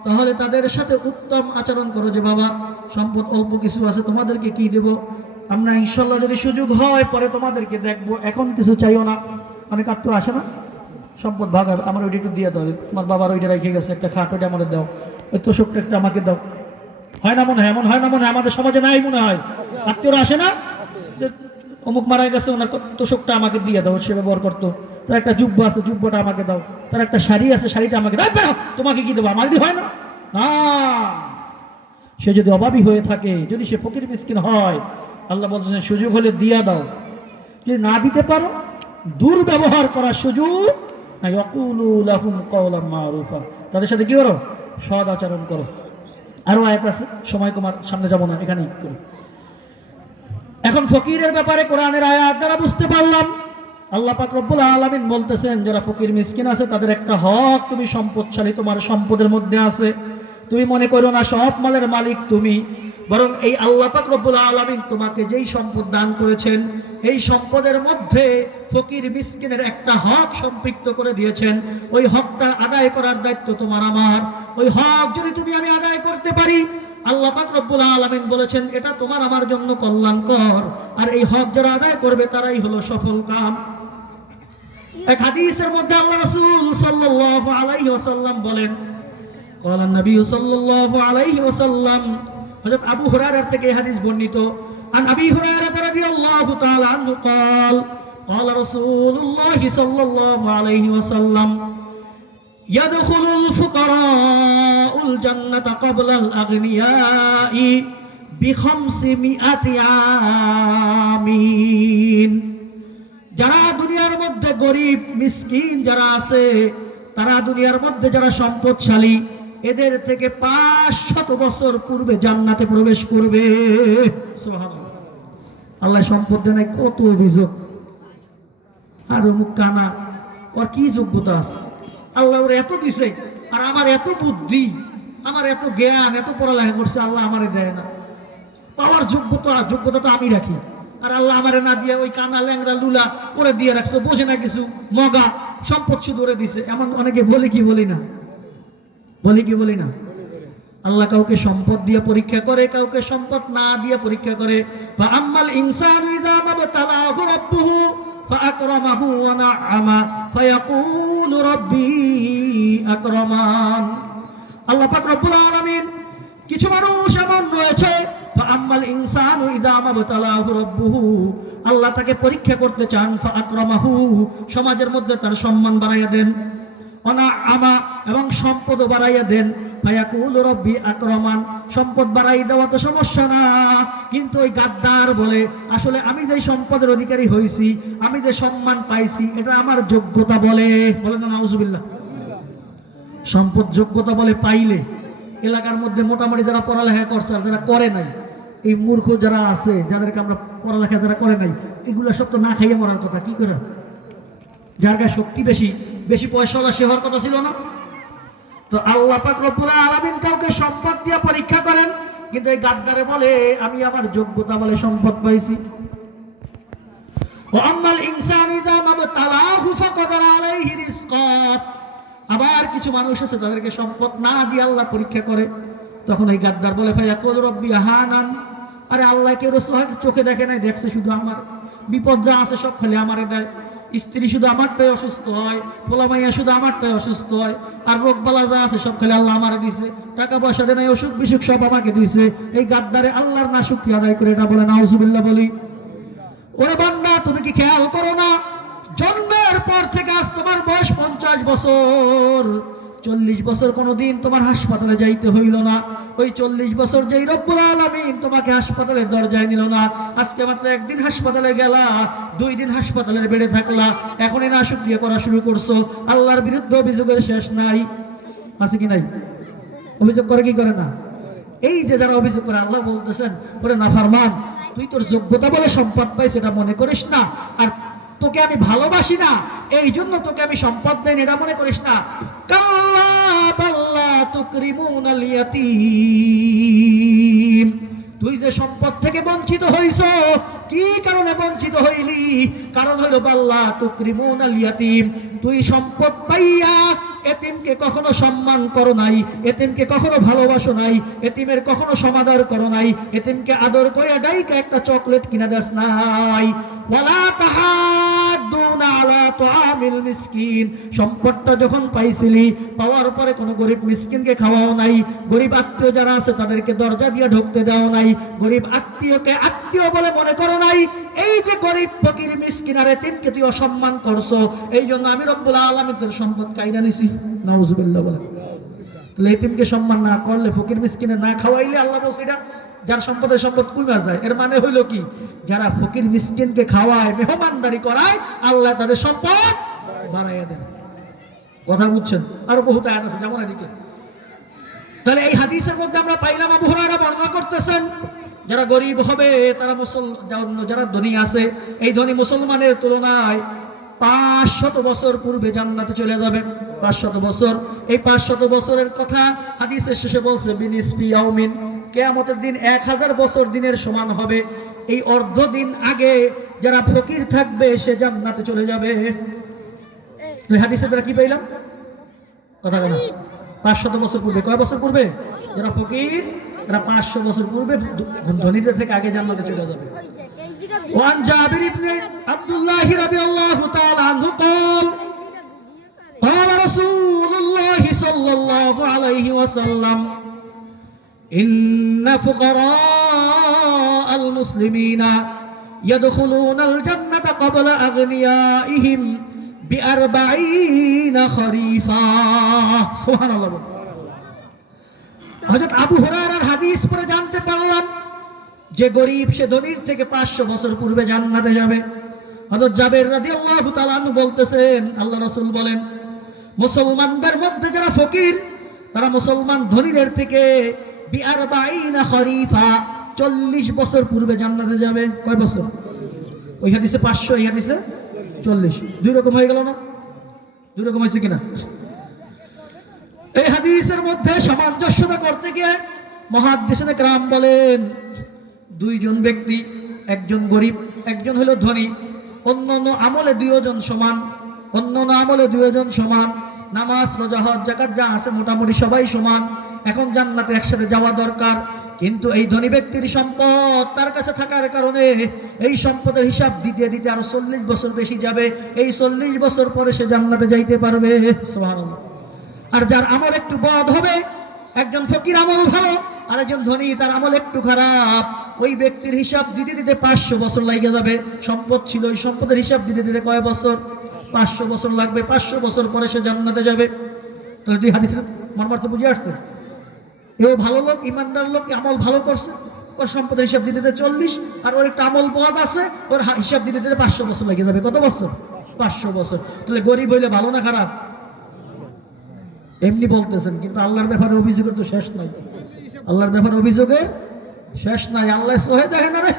তাহলে তাদের সাথে উত্তম আচরণ করো। যে বাবা সম্পদ অল্প কিছু আছে, তোমাদেরকে কি দেব, আমরা ইনশাল্লাহ যদি সুযোগ হয় পরে তোমাদেরকে দেখবো, এখন কিছু চাইও না। অনেক আত্মীয় আসে না, সম্পদ ভাগ হবে, আমার ওইটা একটু দিয়ে দাও, তোমার বাবার ওইটা রেখে গেছে একটা খাট, ওইটা আমাদের দাও, ওই তোষকটা একটা আমাকে দাও। হয় না মনে হয়? এমন হয় না মনে হয়? আমাদের সমাজে নাই মনে হয়? আত্মীয়রা আসে না, অমুক মারা গেছে ওনার তোষকটা আমাকে দিয়ে দাও, সে ব্যবহার করতো, তার একটা জুব্বা আছে জুব্বাটা আমাকে দাও, তার একটা শাড়ি আছে শাড়িটা আমাকে দাও, তোমাকে কি দেবো, আমার দিয়ে হয় না। না, সে যদি অভাবী হয়ে থাকে, যদি সে ফকির মিসকিন হয়, আল্লাহ বলছেন সুযোগ হলে দিয়া দাও। যদি না দিতে পারো, দুর্ব্যবহার করার সুযোগ নাই, ওয়াকুলু লাহুম কাওলাম মারুফা, তাদের সাথে কি করো, সদ আচরণ করো। আরো আয়াত আছে, সময় তোমার সামনে যাব না, এখানেই করো। এখন ফকিরের ব্যাপারে কোরআনের আয়াত দ্বারা বুঝতে পারলাম আল্লাহ পাক রব্বুল আলামিন বলতেছেন যারা ফকির মিসকিন আছে তাদের একটা হক, তুমি সম্পদশালী, তোমার সম্পদের মধ্যে আছে, তুমি মনে করো না সব মালের মালিক তুমি, বরং এই আল্লাহ পাক রব্বুল আলামিন তোমাকে যেই সম্পদ দান করেছেন এই সম্পদের মধ্যে ফকির মিসকিনের একটা হক সম্পৃক্ত করে দিয়েছেন। ওই হকটা আদায় করার দায়িত্ব তোমার আমার। ওই হক যদি তুমি আমি আদায় করতে পারি, আল্লাহ পাক রব্বুল আলামিন বলেছেন এটা তোমার আমার জন্য কল্যাণকর, আর এই হক যারা আদায় করবে তারাই হলো সফল কাম। এক হাদিসের মধ্যে আল্লাহ রাসূল সাল্লাল্লাহু আলাইহি ওয়াসাল্লাম বলেন, قال النبي صلى الله عليه وسلم, হযরত আবু হুরায়রা থেকে এই হাদিস বর্ণিত, عن ابي هريره رضي الله تعالى عنه قال قال رسول الله صلى الله عليه وسلم يدخل الفقراء الجنة قبل الأغنياء ب500 عام। যারা দুনিয়ার মধ্যে গরিব মিসকিন যারা আছে, তারা দুনিয়ার মধ্যে যারা সম্পদশালী, এদের থেকে 500 বছর পূর্বে জান্নাতে প্রবেশ করবে। সুবহানাল্লাহ। আল্লাহ সম্পদ দেয় নাই, কত অভিযোগ, আর অমুক কানা, ওর কি যোগ্যতা আছে, আল্লাহ ওর এত দিছে, আর আমার এত বুদ্ধি, আমার এত জ্ঞান, এত পড়ালেখা করছে, আল্লাহ আমারে দেয় না। পাওয়ার যোগ্যতা তো আমি রাখি, আর আল্লাহ আমারে না দিয়ে ওই কানা ল্যাংরা লুলা ওরে দিয়ে রাখছে, বোঝে না কিছু, মগা, সম্পদ শুধু ওরে দিছে। এমন অনেকে বলি কি বলি না, বলি কি বলি না। আল্লাহ কাউকে সম্পদ দিয়ে পরীক্ষা করে, কাউকে সম্পদ না দিয়ে পরীক্ষা করে। ফাআম্মাল ইনসানু ইযা মাবতালাহু রাব্বুহু ফাআকরামাহু ওয়া না'আমা ফায়াকুলু রাব্বি আকরামান। আল্লাহ পাক রব্বুল আলামিন, কিছু মানুষ এমন রয়েছে, ফাআম্মাল ইনসানু ইযা মাবতালাহু রাব্বুহু, আল্লাহ তাকে পরীক্ষা করতে চান, ফাআকরামাহু, সমাজের মধ্যে তার সম্মান বাড়াইয়া দেন, ওয়া না'আমা, এবং সম্পদ বাড়াইয়া দেন, ফায়াকুলু রাব্বি আকরামান, সম্পদ বাড়াই দেওয়া তো সমস্যা না, কিন্তু ওই গাদ্দার বলে আসলে আমি যে সম্পদের অধিকারী হইছি, আমি যে সম্মান পাইছি, এটা আমার যোগ্যতা বলে। বলেন না নাউজুবিল্লাহ। সম্পদ যোগ্যতা বলে পাইলে এলাকার মধ্যে মোটামুটি যারা পড়ালেখা করছে আর যারা করে নাই, এই মূর্খ যারা আছে, যাদেরকে আমরা পড়ালেখা যারা করে নাই, এগুলো সব তো না খাইয়ে মরার কথা। কি করে যার গায়ে শক্তি বেশি, বেশি পয়সাওয়ালা সে হওয়ার কথা ছিল না? তো আল্লাহ পাক রব্বুল আলামিন কাউকে সম্পদ দিয়ে পরীক্ষা করেন, কিন্তু এই গাদ্দারে বলে আমি আমার যোগ্যতা বলে সম্পদ পাইছি। ওয়া আম্মাল ইনসানু ইযা মাবতালাহু ফাকাদারা আলাইহি রিজকা। আবার কিছু মানুষ আছে তাদেরকে সম্পদ না দিয়ে আল্লাহ পরীক্ষা করে, তখন এই গাদ্দার বলে ফায়াকুল রব্বি হানান, আরে আল্লাহ কেউ রাসূল চোখে দেখে নাই, দেখছে শুধু আমার বিপদ যা আছে সব খালি আমারে দেয়। স্ত্রী শুধু আমারটাই অসুস্থ হয়, পোলা মাইয়া শুধু আমারটাই অসুস্থ হয়, আর রোগ বালা যা আছে সব খালি আল্লাহ আমারে দিছে। টাকা পয়সা দেয় নাই, অসুখ বিসুখ সব আমাকে দিছে। এই গাদ্দারে আল্লাহর না শুকরিয়া আদায় করে এটা বলে নাউজুবিল্লাহ বলি। ওরে বান্দা, তুমি কি খেয়াল করো না, জন্মের পর থেকে আজ তোমার বয়স 50 বছর, 40 বছর কোনোদিন তোমার হাসপাতালে যাইতে হইল না। ওই 40 বছর যেই রব্বুল আলামিন তোমাকে হাসপাতালের দরজায় নিল না, আজকে মাত্র একদিন হাসপাতালে গেলা, 2 দিন হাসপাতালের বেডে থাকলা, এখনই না শুকরিয়া করা শুরু করছো। আল্লাহর বিরুদ্ধে অভিযোগের শেষ নাই, আছে কি নাই? অভিযোগ করে কি করে না? এই যে যারা অভিযোগ করে, আল্লাহ বলতেছেন ওরে নাফরমান, তুই তোর যোগ্যতা বলে সম্পদ পাইছ এটা মনে করিস না, আর তোকে আমি ভালোবাসি না এই জন্য তোকে আমি সম্পদ দেই এটা মনে করিস না। কাল্লা বাল্লা তুকরিমুনাল ইয়াতীম, তুই যে সম্পদ থেকে বঞ্চিত হইছ, কি কারণে বঞ্চিত হইলি? কারণ হইল বাল্লা তুকরিমুনাল ইয়াতীম, তুই সম্পদ পাইয়া এতিমকে কখনো সম্মান করো নাই, এতিমকে কখনো ভালোবাসো নাই, এতিমের কখনো সমাদর করো নাই, এতিমকে আদর করে ডাইকে একটা চকলেট কিনে দেস নাই। ওয়ালা তাহাদ্দুনা আলা তুআমিল মিসকিন, সম্পদটা যখন পাইছিলি, পাওয়ার পরে কোনো গরিব মিসকিনকে খাওয়াও নাই, গরিব আত্মীয় যারা আছে তাদেরকে দরজা দিয়ে ঢুকতে দাও নাই, গরিব আত্মীয়কে আত্মীয় বলে মনে করো নাই। এই যে গরিব ফকির মিসকিন আর এতিমকে তুই অসম্মান করছো, এই জন্য আমি রব্বুল আলামিন তোর সম্পদ কাইরা নিছি। নাউজুবিল্লাহ বলে। তাহলে এতিমকে সম্মান না করলে, ফকির মিসকিনে না খাওয়াইলে, আল্লাহ বলছে এটা যার সম্পদের সম্পদ কমে যায়। এর মানে হইল কি, যারা ফকির মিসকিনকে খাওয়ায়, মেহমানদারি করায়, আল্লাহ তাদের সম্পদ বাড়াইয়া দেন। কথা বুঝছেন? আরো বহুত আয়াত আছে, যেমন এদিকে। তাহলে এই হাদিসের মধ্যে আমরা পাইলাম আবু হুরায়রা বর্ণনা করতেছেন, যারা গরিব হবে তারা যারা ধনী আছে, এই ধনী মুসলমানের তুলনায় 500 বছর পূর্বে জান্নাতে চলে যাবে। 500 বছর, এই 500 বছরের কথা হাদিসের শেষে বলছে বিনিসফি ইয়াউমিন, কিয়ামতের দিন 1000 বছর দিনের সমান হবে। এই অর্ধ দিন আগে যারা ফকির থাকবে সে জান্নাতে চলে যাবে। তো হাদিসে দ্বারা কি পাইলাম? কথা বলা 500 বছর পূর্বে, কয় বছর পূর্বে যারা ফকির, এরা 500 বছর পূর্বে ধনীদের থেকে আগে জান্নাতে চলে যাবে। وعن جابر بن عبد الله رضي الله تعالى عنه قال قال رسول الله صلى الله عليه وسلم إن فقراء المسلمين يدخلون الجنة قبل أغنيائهم ب40 خريفا سبحان الله। হযরত আবু হুরায়রার হাদিস পড়ে জানতে পারলাম যে গরিব সে ধনীর থেকে 500 বছর পূর্বে জান্নাতে যাবে। হযরত জাবের রাদিয়াল্লাহু তাআলা আনহু বলতেছেন, আল্লাহ রাসূল বলেন, মুসলমানদের মধ্যে যারা ফকির তারা মুসলমান ধনীদের থেকে 40 খরিফা 40 বছর পূর্বে জান্নাতে যাবে। কয় বছর? ওই হাদিসে 500, এই হাদিসে 40, দুই রকম হয়ে গেল না? দুই রকম হয়েছে কিনা? এই হাদিসের মধ্যে সামঞ্জস্যতা করতে গিয়ে মুহাদ্দিসিনে কেরাম বলেন, দুইজন ব্যক্তি, একজন গরিব একজন হলো ধনী, অন্যান্য আমলে দুইজন সমান, অন্যান্য আমলে দুইজন সমান, নামাজ রোজা হজ যাকাত যা আছে মোটামুটি সবাই সমান। এখন জান্নাতে একসাথে যাওয়া দরকার, কিন্তু এই ধনী ব্যক্তির সম্পদ তার কাছে থাকার কারণে এই সম্পদের হিসাব দিতে দিতে আরো 40 বছর বেশি যাবে। এই 40 বছর পরে সে জান্নাতে যাইতে পারবে। সুবহানাল্লাহ। আর যার আমল একটু বদ হবে, একজন ফকির আমল ভালো আর একজন ধনী তার আমল একটু খারাপ, ওই ব্যক্তির হিসাব দিতে দিতে 500 বছর লাগে যাবে। সম্পদ ছিল, ওই সম্পদের হিসাব দিতে দিতে কয় বছর? 500 বছর লাগবে। 500 বছর পরে সে জান্নাতে যাবে। তাহলে দুই হাদিসের মর্মার্থ বুঝে আসছে? এও ভালো লোক, ইমানদার লোক, আমল ভালো করছে, ওর সম্পদের হিসাব দিতে দিতে 40, আর ওর একটা আমল বদ আছে, ওর হিসাব দিতে দিতে 500 বছর লেগে যাবে। কত বছর? 500 বছর। তাহলে গরিব হইলে ভালো না খারাপ? এমনি বলতেছেন, কিন্তু আল্লাহর ব্যাপারে অভিযোগের তো শেষ নাই। আল্লাহর ব্যাপারে অভিযোগের শেষ নাই। আল্লাহ সহে দেয় না রে,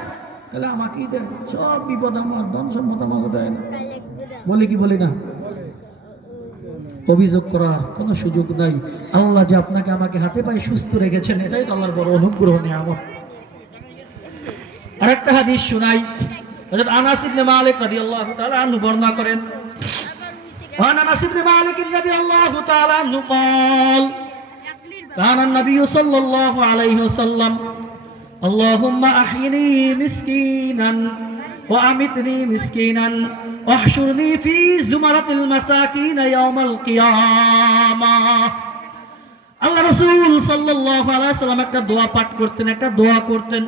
তাহলে আমাকেই দেয়, সব বিপদ আমার, ধন সম্পদ আমাকে দেয় না। বলি কি বলি না? অভিযোগ করার কোনো সুযোগ নাই। আল্লাহ যে আপনাকে আমাকে হাতে পায়ে সুস্থ রেখেছেন, এটাই তো আল্লাহর বড় অনুগ্রহ নিয়ামত। আরেকটা হাদিস শোনাই, হযরত আনাস ইবনে মালিক রাদিয়াল্লাহু তাআলা আনহু বর্ণনা করেন, وعن انس بن مالك رضي الله تعالى عنه قال كان النبي صلى الله عليه وسلم اللهم احيني مسكينا وامتني مسكينا واحشرني في زمرة المساكين يوم القيامة। আল্লাহ রাসূল সাল্লাল্লাহু আলাইহি ওয়াসাল্লাম একটা দোয়া পাঠ করতেন, একটা দোয়া করতেন।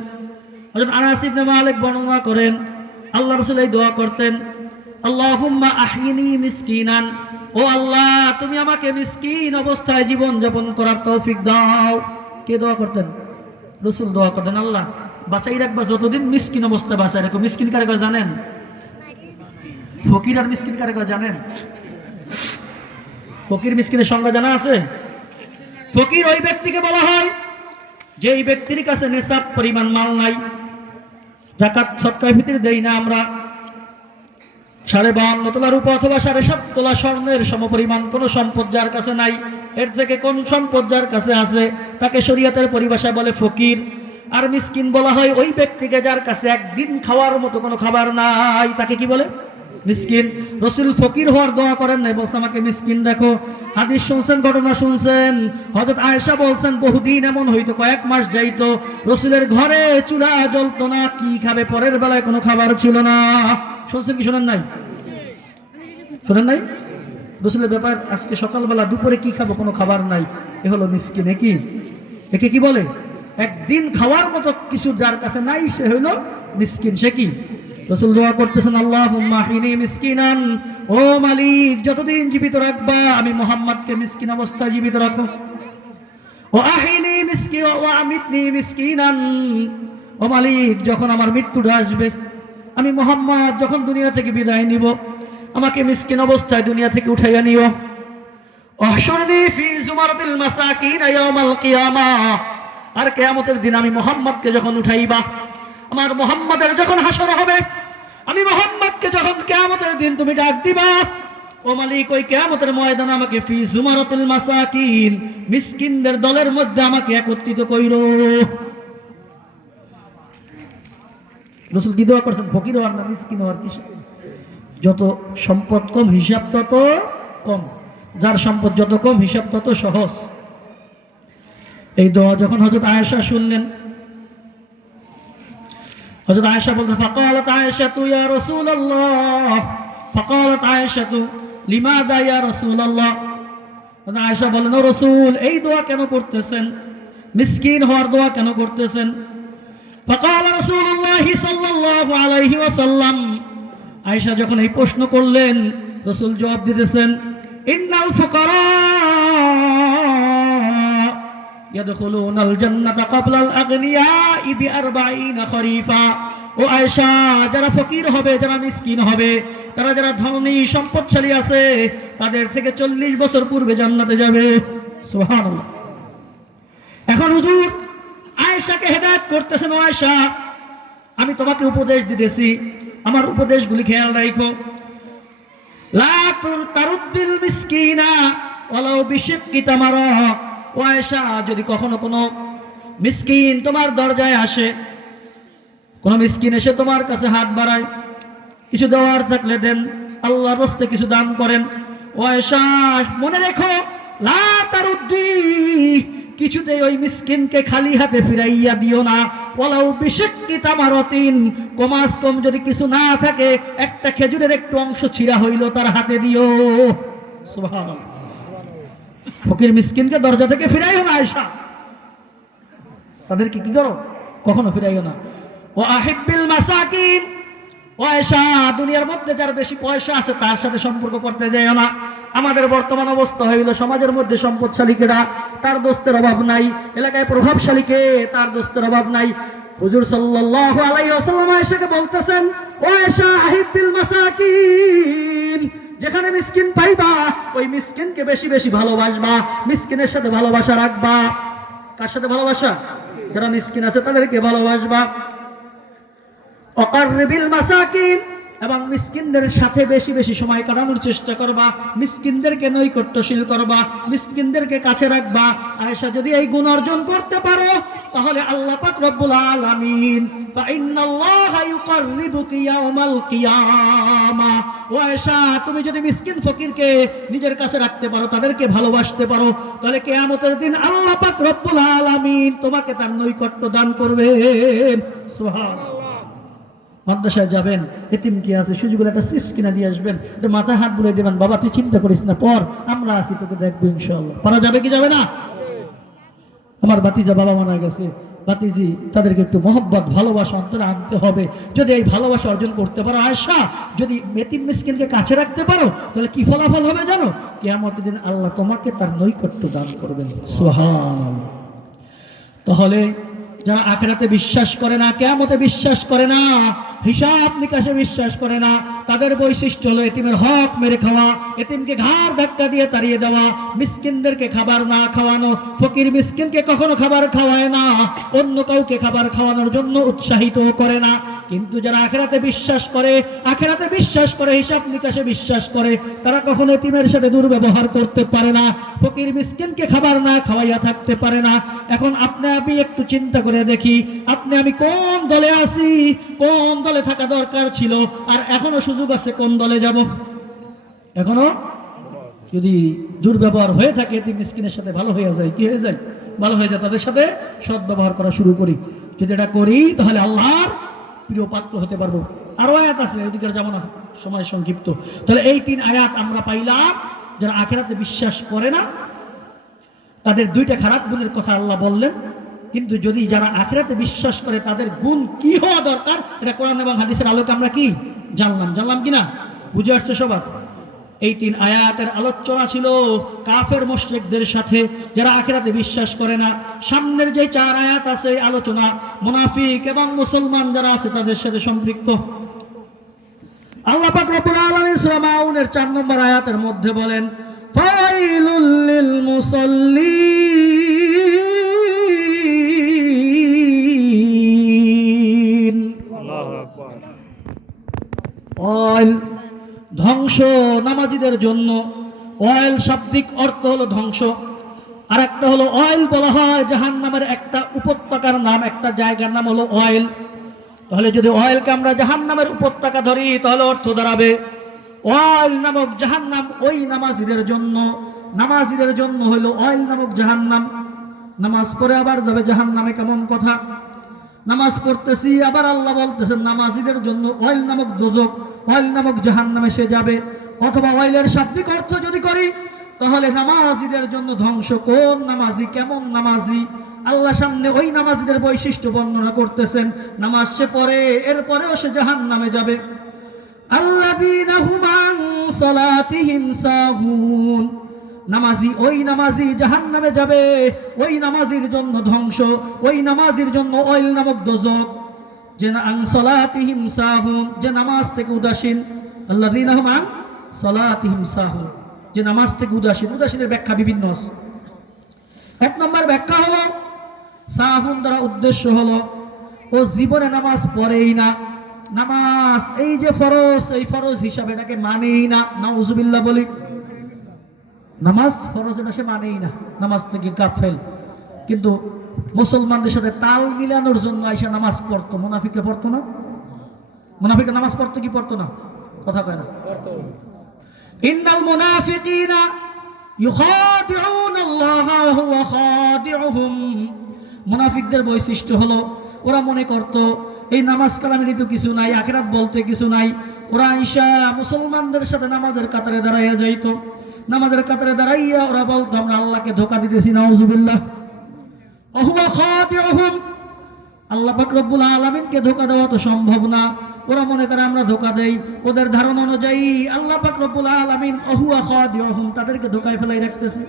হযরত আনাস ইবনে মালিক বর্ণনা করেন, আল্লাহ রাসূল এই দোয়া করতেন, আল্লাহুম্মা আহইনি মিসকিনান, ও আল্লাহ তুমি আমাকে মিসকিন অবস্থায় জীবন যাপন করার তৌফিক দাও। কে দোয়া করতেন? রাসূল দোয়া করতেন, আল্লাহ বাঁচাই রাখবা যতদিন মিসকিন অবস্থায় বাঁচাই রাখো। মিসকিন কারে কয় জানেন? ফকির আর মিসকিন কারে কয় জানেন? ফকির মিসকিনের সংজ্ঞা জানা আছে? ফকির ওই ব্যক্তিকে বলা হয় যে এই ব্যক্তির কাছে নিসাব পরিমাণ মাল নাই, যাকাত সদকা ফিতর দেই না আমরা, 52.5 তোলা রূপা অথবা 7.5 তোলা স্বর্ণের সমপরিমাণ কোন সম্পদ যার কাছে নাই, এর থেকে কোন সম্পদ যার কাছে আছে তাকে শরীয়তের পরিভাষায় বলে ফকির। আর মিসকিন বলা হয় ওই ব্যক্তিকে যার কাছে একদিন খাওয়ার মতো কোনো খাবার নাই, তাকে কি বলে? মিসকিন। রাসূল ফকির হওয়ার দোয়া করেন নাই, বলছে আমাকে মিসকিন রাখো। হাদিস শুনছেন, ঘটনা শুনছেন, হযরত আয়েশা বলছেন বহুদিন এমন হইতো, কয়েক মাস যাইতো রাসূলের ঘরে চুলা জ্বলতো না, কি খাবে পরের বেলায় কোনো খাবার ছিল না। শুনছেন কি শোনেন নাই? শোনেন নাই? রাসূলের ব্যাপার, আজকে সকালবেলা দুপুরে কি খাবো কোনো খাবার নাই, এ হলো মিসকিন। একে কি বলে? একদিন খাওয়ার মতো কিছু যার কাছে নাই সে হলো মিসকিন। সে কি? রাসূল দোয়া করতেছেন, আল্লাহুম্মা আহইনি মিসকিনান, ও মালিক যতদিন জীবিত রাখবা আমি মুহাম্মদকে মিসকিন অবস্থায় জীবিত রাখো। ও আহইনি মিসকিন ওয়া আমিতনি মিসকিনান, ও মালিক যখন আমার মৃত্যুটা আসবে, আমি মুহাম্মদ যখন দুনিয়া থেকে বিদায় নিব, আমাকে মিসকিন অবস্থায় দুনিয়া থেকে উঠাইয়া নিও। আহশুরনি ফি জুমারাতিল মাসাকিন ইয়াউমাল কিয়ামাহ, আর কিয়ামতের দিন আমি মুহাম্মদকে যখন উঠাইবা, আমার মুহাম্মাদের যখন হাসর হবে, আমি মুহাম্মদকে যখন কিয়ামতের দিন তুমি ডাক দিবা, ও মালিক ওই কিয়ামতের ময়দানে আমাকে ফি জুমারাতিল মাসাকিন, মিসকিনদের দলের মধ্যে আমাকে একত্রিত কইরো। রাসূল কি দোয়া করছেন? ফকির হওয়ার না, মিসকিন হওয়ার। কিসে? যত সম্পদ কম হিসাব তত কম, যার সম্পদ যত কম হিসাব তত সহজ। এই দোয়া যখন হযরত আয়েশা শুনলেন, হযরত আয়েশা বলতেন, ফাকালাত আয়েশাতু ইয়া রাসূলুল্লাহ, ফাকালাত আয়েশাতু লিমাযা ইয়া রাসূলুল্লাহ। হযরত আয়েশা বলেন, ও রাসূল এই দোয়া কেন করতেছেন? মিসকিন হওয়ার দোয়া কেন করতেছেন? ফাকাল রাসূলুল্লাহ সাল্লাল্লাহু আলাইহি ওয়াসাল্লাম, আয়েশা যখন এই প্রশ্ন করলেন, রাসূল জবাব দিতেছেন, ইন্নাল ফুকারা ইয়াদখুলুনাল জান্নাতা ক্বাবলাল আগনিয়াই বি40 খরিফা। ও আয়েশা, যারা ফকির হবে, যারা মিসকিন হবে, তারা যারা ধনী সম্পদশালী আছে, তাদের থেকে 40 বছর পূর্বে জান্নাতে যাবে। সুবহানাল্লাহ। এখন হুজুর আয়েশাকে হেদায়েত করতেছেন, ও আয়েশা আমি তোমাকে উপদেশ দিতেছি, আমার উপদেশগুলি খেয়াল রাখো। লা তারুদ্দিল মিসকিনা ওয়ালাউ বিশিক্কি তামারা। ও আয়েশা, যদি কখনো কোনো মিসকিন তোমার দরজায় আসে, কোন মিসকিন এসে তোমার কাছে হাত বাড়ায়, কিছু দেওয়ার থাকলে দেন, আল্লাহর রাস্তায় কিছু দান করেন। ও আয়েশা মনে রেখো, লা তারুদ্দি, কিছুতে ওই মিসকিনকে খালি হাতে ফিরাইয়া দিও না। ওয়ালাউ বিশিক্কি তামারাতিন, কমাস কম যদি কিছু না থাকে, একটা খেজুরের একটু অংশ ছিঁড়া হইল তার হাতে দিও। সুবহানাল্লাহ। ফকির মিসকিনকে দরজা থেকে ফিরাইও না আয়েশা, তাদেরকে কি করো? কখনো ফিরাইও না। ও আহিব্বিল মাসাকিন, ও আয়েশা দুনিয়ার মধ্যে যার বেশি পয়সা আছে তার সাথে সম্পর্ক করতে যাইও না। আমাদের বর্তমান অবস্থা হইল, সমাজের মধ্যে সম্পদশালীকেরা, তার দোস্তের অভাব নাই, এলাকায় প্রভাবশালীকে, তার দোস্তের অভাব নাই। হুজুর সাল্লাল্লাহু আলাইহি ওয়াসাল্লাম আয়েশাকে বলতেছেন, ও আয়েশা আহিব্বিল মাসাকিন, যেখানে মিসকিন পাইবা ওই মিসকিনকে বেশি বেশি ভালোবাসবা, মিসকিনের সাথে ভালোবাসা রাখবা। কার সাথে ভালোবাসা? যারা মিসকিন আছে তাদেরকে ভালোবাসবা। অকাররিবিল মাসাকিন, এবং মিসকিনদের সাথে বেশি বেশি সময় কাটানোর চেষ্টা করবা, মিসকিনদেরকে নৈকট্যশীল করবা, মিসকিনদেরকে কাছে রাখবা। আয়েশা যদি এই গুণ অর্জন করতে পারো তাহলে আল্লাহ পাক রব্বুল আলামিন ফাইন্নাল্লাহা ইউকাররিবুকি ইয়াউমাল কিয়ামা, ও আয়েশা তুমি যদি মিসকিন ফকিরকে নিজের কাছে রাখতে পারো, তাদেরকে ভালোবাসতে পারো, তাহলে কিয়ামতের দিন আল্লাহ পাক রব্বুল আলামিন তোমাকে তার নৈকট্য দান করবেন। সুবহানাল্লাহ। মাদ্রাসায় যাবেন, এতিম কি আছে সুযোগ হলে একটা চিপস কিনা দিয়ে আসবেন, এটা মাথায় হাত বুলিয়ে দেবেন, বাবা তুই চিন্তা করিস না, পর আমরা আছি, তোকে দেখবো ইনশাআল্লাহ। পারা যাবে কি যাবে না? আমার বাতিজা বাবা মারা গেছে, বাতিজি তাদেরকে একটু মহব্বত ভালোবাসা অন্তরে আনতে হবে। যদি এই ভালোবাসা অর্জন করতে পারো আয়েশা, যদি এতিম মিসকিনকে কাছে রাখতে পারো, তাহলে কি ফলাফল হবে জানো? কিয়ামতের দিন আল্লাহ তোমাকে তার নৈকট্য দান করবেন। সুবহানাল্লাহ। তাহলে যারা আখিরাতে বিশ্বাস করে না, কিয়ামতে বিশ্বাস করে না, হিসাব নিকাশে বিশ্বাস করে না, তাদের বৈশিষ্ট্য হলো এতিমের হক মেরে খাওয়া, এতিমকে ঘাড় ধাক্কা দিয়ে তাড়িয়ে দেওয়া, মিসকিনদেরকে খাবার না খাওয়ানো। ফকির মিসকিনকে কখনো খাবার খাওয়ায় না, অন্য কাউকে খাবার খাওয়ানোর জন্য উৎসাহিত করে না। কিন্তু যারা আখিরাতে বিশ্বাস করে, আখিরাতে বিশ্বাস করে, হিসাব নিকাশে বিশ্বাস করে, তারা কখনো এতিমের সাথে দুর্ব্যবহার করতে পারে না, ফকির মিসকিনকে খাবার না খাওয়াইয়া থাকতে পারে না। এখন আপনি আমি একটু চিন্তা করে দেখি, আপনি আমি কোন দলে আছি, কোন দলে থাকা দরকার ছিল, আর এখনো সুযোগ আছে কোন দলে যাব? এখনো যদি দুর্ব্যবহার হয়ে থাকে, এতিম মিসকিনের সাথে ভালো হয়ে যায়, কি হয়ে যায়? ভালো হয়ে যায়, তাদের সাথে সদ্ব্যবহার করা শুরু করি। যদি এটা করি তাহলে আল্লাহর প্রিয় পাত্র হতে পারবো। আরো আয়াত আছে, ওইদিকে যাব না, সময় সংক্ষিপ্ত। তাহলে এই 3 আয়াত আমরা পাইলাম। যারা আখিরাতে বিশ্বাস করে না তাদের 2টা খারাপ গুণের কথা আল্লাহ বললেন। কিন্তু যদি যারা আখিরাতে বিশ্বাস করে তাদের গুণ কি হওয়া দরকার, এটা কোরআন এবং হাদিসের আলোকে আমরা কি জানলাম কিনা? বুঝে আসছে সবার? এই 3 আয়াতের আলোচনা ছিল কাফের মুশরিকদের সাথে, যারা আখিরাতে বিশ্বাস করে না। সামনের যে 4 আয়াত আছে এই আলোচনা মুনাফিক এবং মুসলমান যারা আছে তাদের সাথে সম্পৃক্ত। আল্লাহ পাক রব্বুল আলামিন সূরা মাউনের 4 নম্বর আয়াতের মধ্যে বলেন, ফাওয়াইলুল লিল মুসাল্লিন। আল্লাহু আকবার। অয়েল ধ্বংস নামাজীদের জন্য। অয়েল শাব্দিক অর্থ হলো ধ্বংস, আর একটা হলো অয়েল বলা হয় জাহান্নামের একটা উপত্যকার নাম, একটা জায়গার নাম হলো অয়েল। তাহলে যদি অয়েলকে আমরা জাহান্নামের উপত্যকা ধরি তাহলে অর্থ দাঁড়াবে অয়েল নামক জাহান্নাম ওই নামাজীদের জন্য। নামাজীদের জন্য হলো অয়েল নামক জাহান্নাম। নামাজ পড়ে আবার যাবে জাহান্নামে, কেমন কথা? নামাজ পড়তেছি আবার আল্লাহ বলতেছেন নামাজীদের জন্য অয়েল নামক দোজখ, অয়েল নামক জাহান্নামে সে যাবে। অথবা অয়েলের শাব্দিক অর্থ যদি করি তাহলে নামাজীদের জন্য ধ্বংস। কোন নামাজি, কেমন নামাজি? আল্লাহ সামনে ওই নামাজীদের বৈশিষ্ট্য বর্ণনা করতেছেন। নামাজ সে পড়ে, এরপরেও সে জাহান্নামে যাবে। আল্লাযীনা হুম আন সালাতিহিম সাহুন। নামাজি, ওই নামাজি জাহান্নামে যাবে, ওই নামাজির জন্য ধ্বংস, ওই নামাজির জন্য অয়েল নামক দোজখ। যে আন সালাতিহিম সাহুন, যে নামাজ থেকে উদাসীন। আল্লাযীনা হুম আন সালাতিহিম সাহুন, যে নামাজ থেকে উদাসীন। উদাসীনের ব্যাখ্যা বিভিন্ন আছে। 1 নম্বর ব্যাখ্যা হলো সাহুন দ্বারা উদ্দেশ্য হলো ও জীবনে নামাজ পড়েই না। নামাজ এই যে ফরজ, এই ফরজ হিসাবে এটাকে মানেই না। নাউজুবিল্লাহ বলি, নামাজ ফরজ এটা সে মানেই না, নামাজ থেকে গাফেল। কিন্তু মুসলমানদের সাথে তাল মিলানোর জন্য আইসা নামাজ পড়তো। মুনাফিকরা পড়তো না? মুনাফিকরা নামাজ পড়তো কি পড়তো না? কথা কয় না। ইন্নাল মুনাফিকিনা ইউখাদিউনাল্লাহা ওয়া হুয়া খাদিউহুম। মুনাফিকদের বৈশিষ্ট্য হলো ওরা মনে করতো এই নামাজ কালামেরই তো কিছু নাই, আখিরাত বলতে কিছু নাই। ওরা আইসা মুসলমানদের সাথে নামাজের কাতারে দাঁড়াইয়া যাইতো। নামাজের কাতারে দাঁড়াইয়া ওরা বলতো আমরা আল্লাহকে ধোঁকা দিতেছি, নাউজুবিল্লাহ। ওয়া হুয়া খাদিউহুম, আল্লাহ পাক রব্বুল আলামিনকে ধোঁকা দেওয়া তো সম্ভব না। ওরা মনে করে আমরা ধোঁকা দেই। ওদের ধারণা অনুযায়ী আল্লাহ পাক রব্বুল আলামিন ওয়া হুয়া খাদিউহুম, তাদেরকে ধোঁকায় ফেলাই রাখতেছে।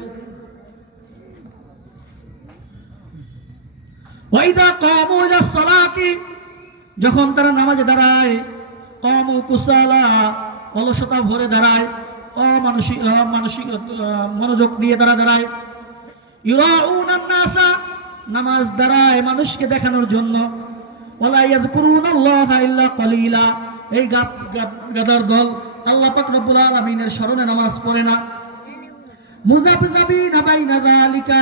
ওয়া ইযা কামু ইলাস সালাতি, যখন তারা নামাজে দাঁড়ায়, কামু কুসালা, অলসতা ভরে দাঁড়ায়, অমানসিক মনোযোগ নিয়ে তারা দাঁড়ায়। ইউরাউনান নাসা, নামাজ দাঁড়ায় মানুষকে দেখানোর জন্য। ওয়ালা ইয়াযকুরুনাল্লাহা ইল্লা কালিলা, এই গাদার দল আল্লাহ পাক রব্বুল আলামিনের স্মরণে নামাজ পড়ে না। মুযাবযাবিনা বাইনা যালিকা,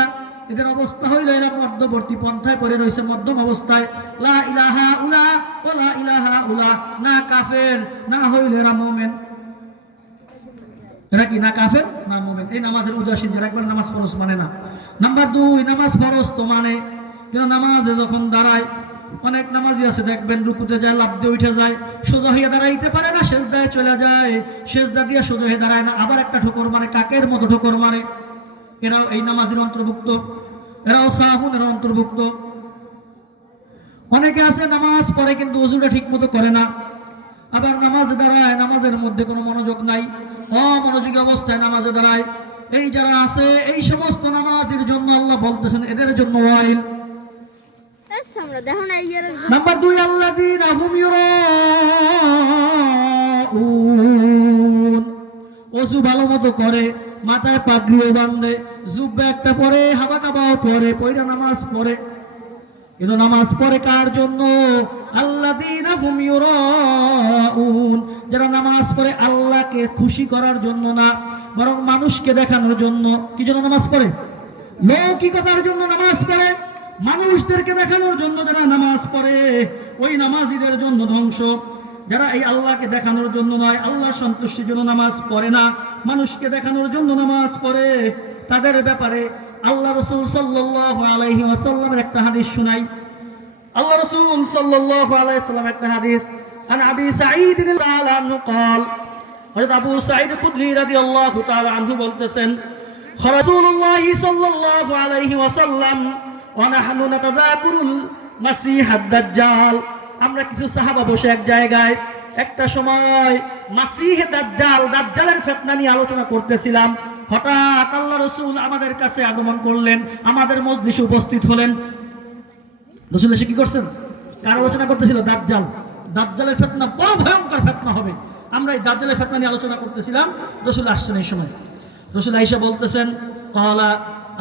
এদের অবস্থা হইল এরা মধ্যবর্তী পন্থায় পড়ে রয়েছে, মধ্যম অবস্থায়। লা ইলাহা উলা ওয়া লা ইলাহা উলা, না কাফের না হইল এরা মুমিন। এরা কি না কাফের না মুমিন। এই নামাজের উদাসীন, যারা একবার নামাজ ফরজ মানে না। নাম্বার 2, নামাজ ফরজ তো মানে, কিন্তু নামাজে যখন দাঁড়ায়, অনেক নামাজি আছে দেখবেন রুকুতে যায়, লাফ দিয়ে উঠে যায়, সোজা হয়ে দাঁড়াইতে পারে না, সেজদায় চলে যায়, সেজদা দিয়ে সোজা হয়ে দাঁড়ায় না, আবার একটা ঠোকর মারে, কাকের মতো ঠোকর মারে। এরাও এই নামাজের অন্তর্ভুক্ত, এরাও সাহুনের অন্তর্ভুক্ত। অনেকে আছে নামাজ পড়ে কিন্তু ওযুটা ঠিক মতো করে না, আবার নামাজ দাঁড়ায়, নামাজের মধ্যে কোনো মনোযোগ নাই, অমনোযোগী অবস্থায় নামাজে দাঁড়ায়। এই যারা আছে এই সমস্ত নামাজের জন্য আল্লাহ বলতেছেন এদের জন্য ওয়াইল। নাম্বার 2, আল্লাযীনা হুম ইউরাউন, ওযু ভালো মতো করে, মাথায় পাগড়িও বাঁধে, জুব্বা একটা পরে, হাবা কাবাও পরে, পয়রা নামাজ পড়ে। কিন্তু নামাজ পড়ে কার জন্য? আল্লাযীনা হুম ইউরাউন, যারা নামাজ পড়ে আল্লাহকে খুশি করার জন্য না, বরং মানুষকে দেখানোর জন্য। কি জন্য নামাজ পড়ে? লৌকিকতার জন্য নামাজ পড়ে, মানুষদেরকে দেখানোর জন্য যারা নামাজ পড়ে ওই নামাজিদের জন্য ধ্বংস। যারা এই আল্লাহকে দেখানোর জন্য নয়, আল্লাহ সন্তুষ্টির জন্য নামাজ পড়ে না, মানুষকে দেখানোর জন্য নামাজ পড়ে, তাদের ব্যাপারে আল্লাহ রাসূল সাল্লাল্লাহু আলাইহি ওয়াসাল্লামের একটা হাদিস শুনাই। আল্লাহ রাসূল সাল্লাল্লাহু আলাইহি ওয়াসাল্লাম একটা হাদিস, আন আবি সাঈদ রাদিয়াল্লাহু আনহু قال, হযরত আবু সাঈদ খুদরি রাদিয়াল্লাহু তাআলা আনহু বলতেছেন, রাসূলুল্লাহ সাল্লাল্লাহু আলাইহি ওয়াসাল্লাম ওয়া নাহনু নাতাযাকুরুল মাসীহ আদ-দাজ্জাল, আমরা কিছু সাহাবা বসে এক জায়গায় একটা সময় মাসীহ দাজ্জাল, দাজ্জালের ফিতনা নিয়ে আলোচনা করতেছিলাম। হঠাৎ আল্লাহ রাসূল আমাদের কাছে আগমন করলেন, আমাদের মজলিসে উপস্থিত হলেন। রাসূল এসে কি করছেন? কার আলোচনা করতেছিল? দাজ্জাল। দাজ্জালের ফিতনা বড় ভয়ঙ্কর ফিতনা হবে। আমরা এই দাজ্জালের ফিতনা নিয়ে আলোচনা করতেছিলাম, রাসূল আসছেন এই সময়। রাসূল আয়েশা বলতেছেন, ক্বালা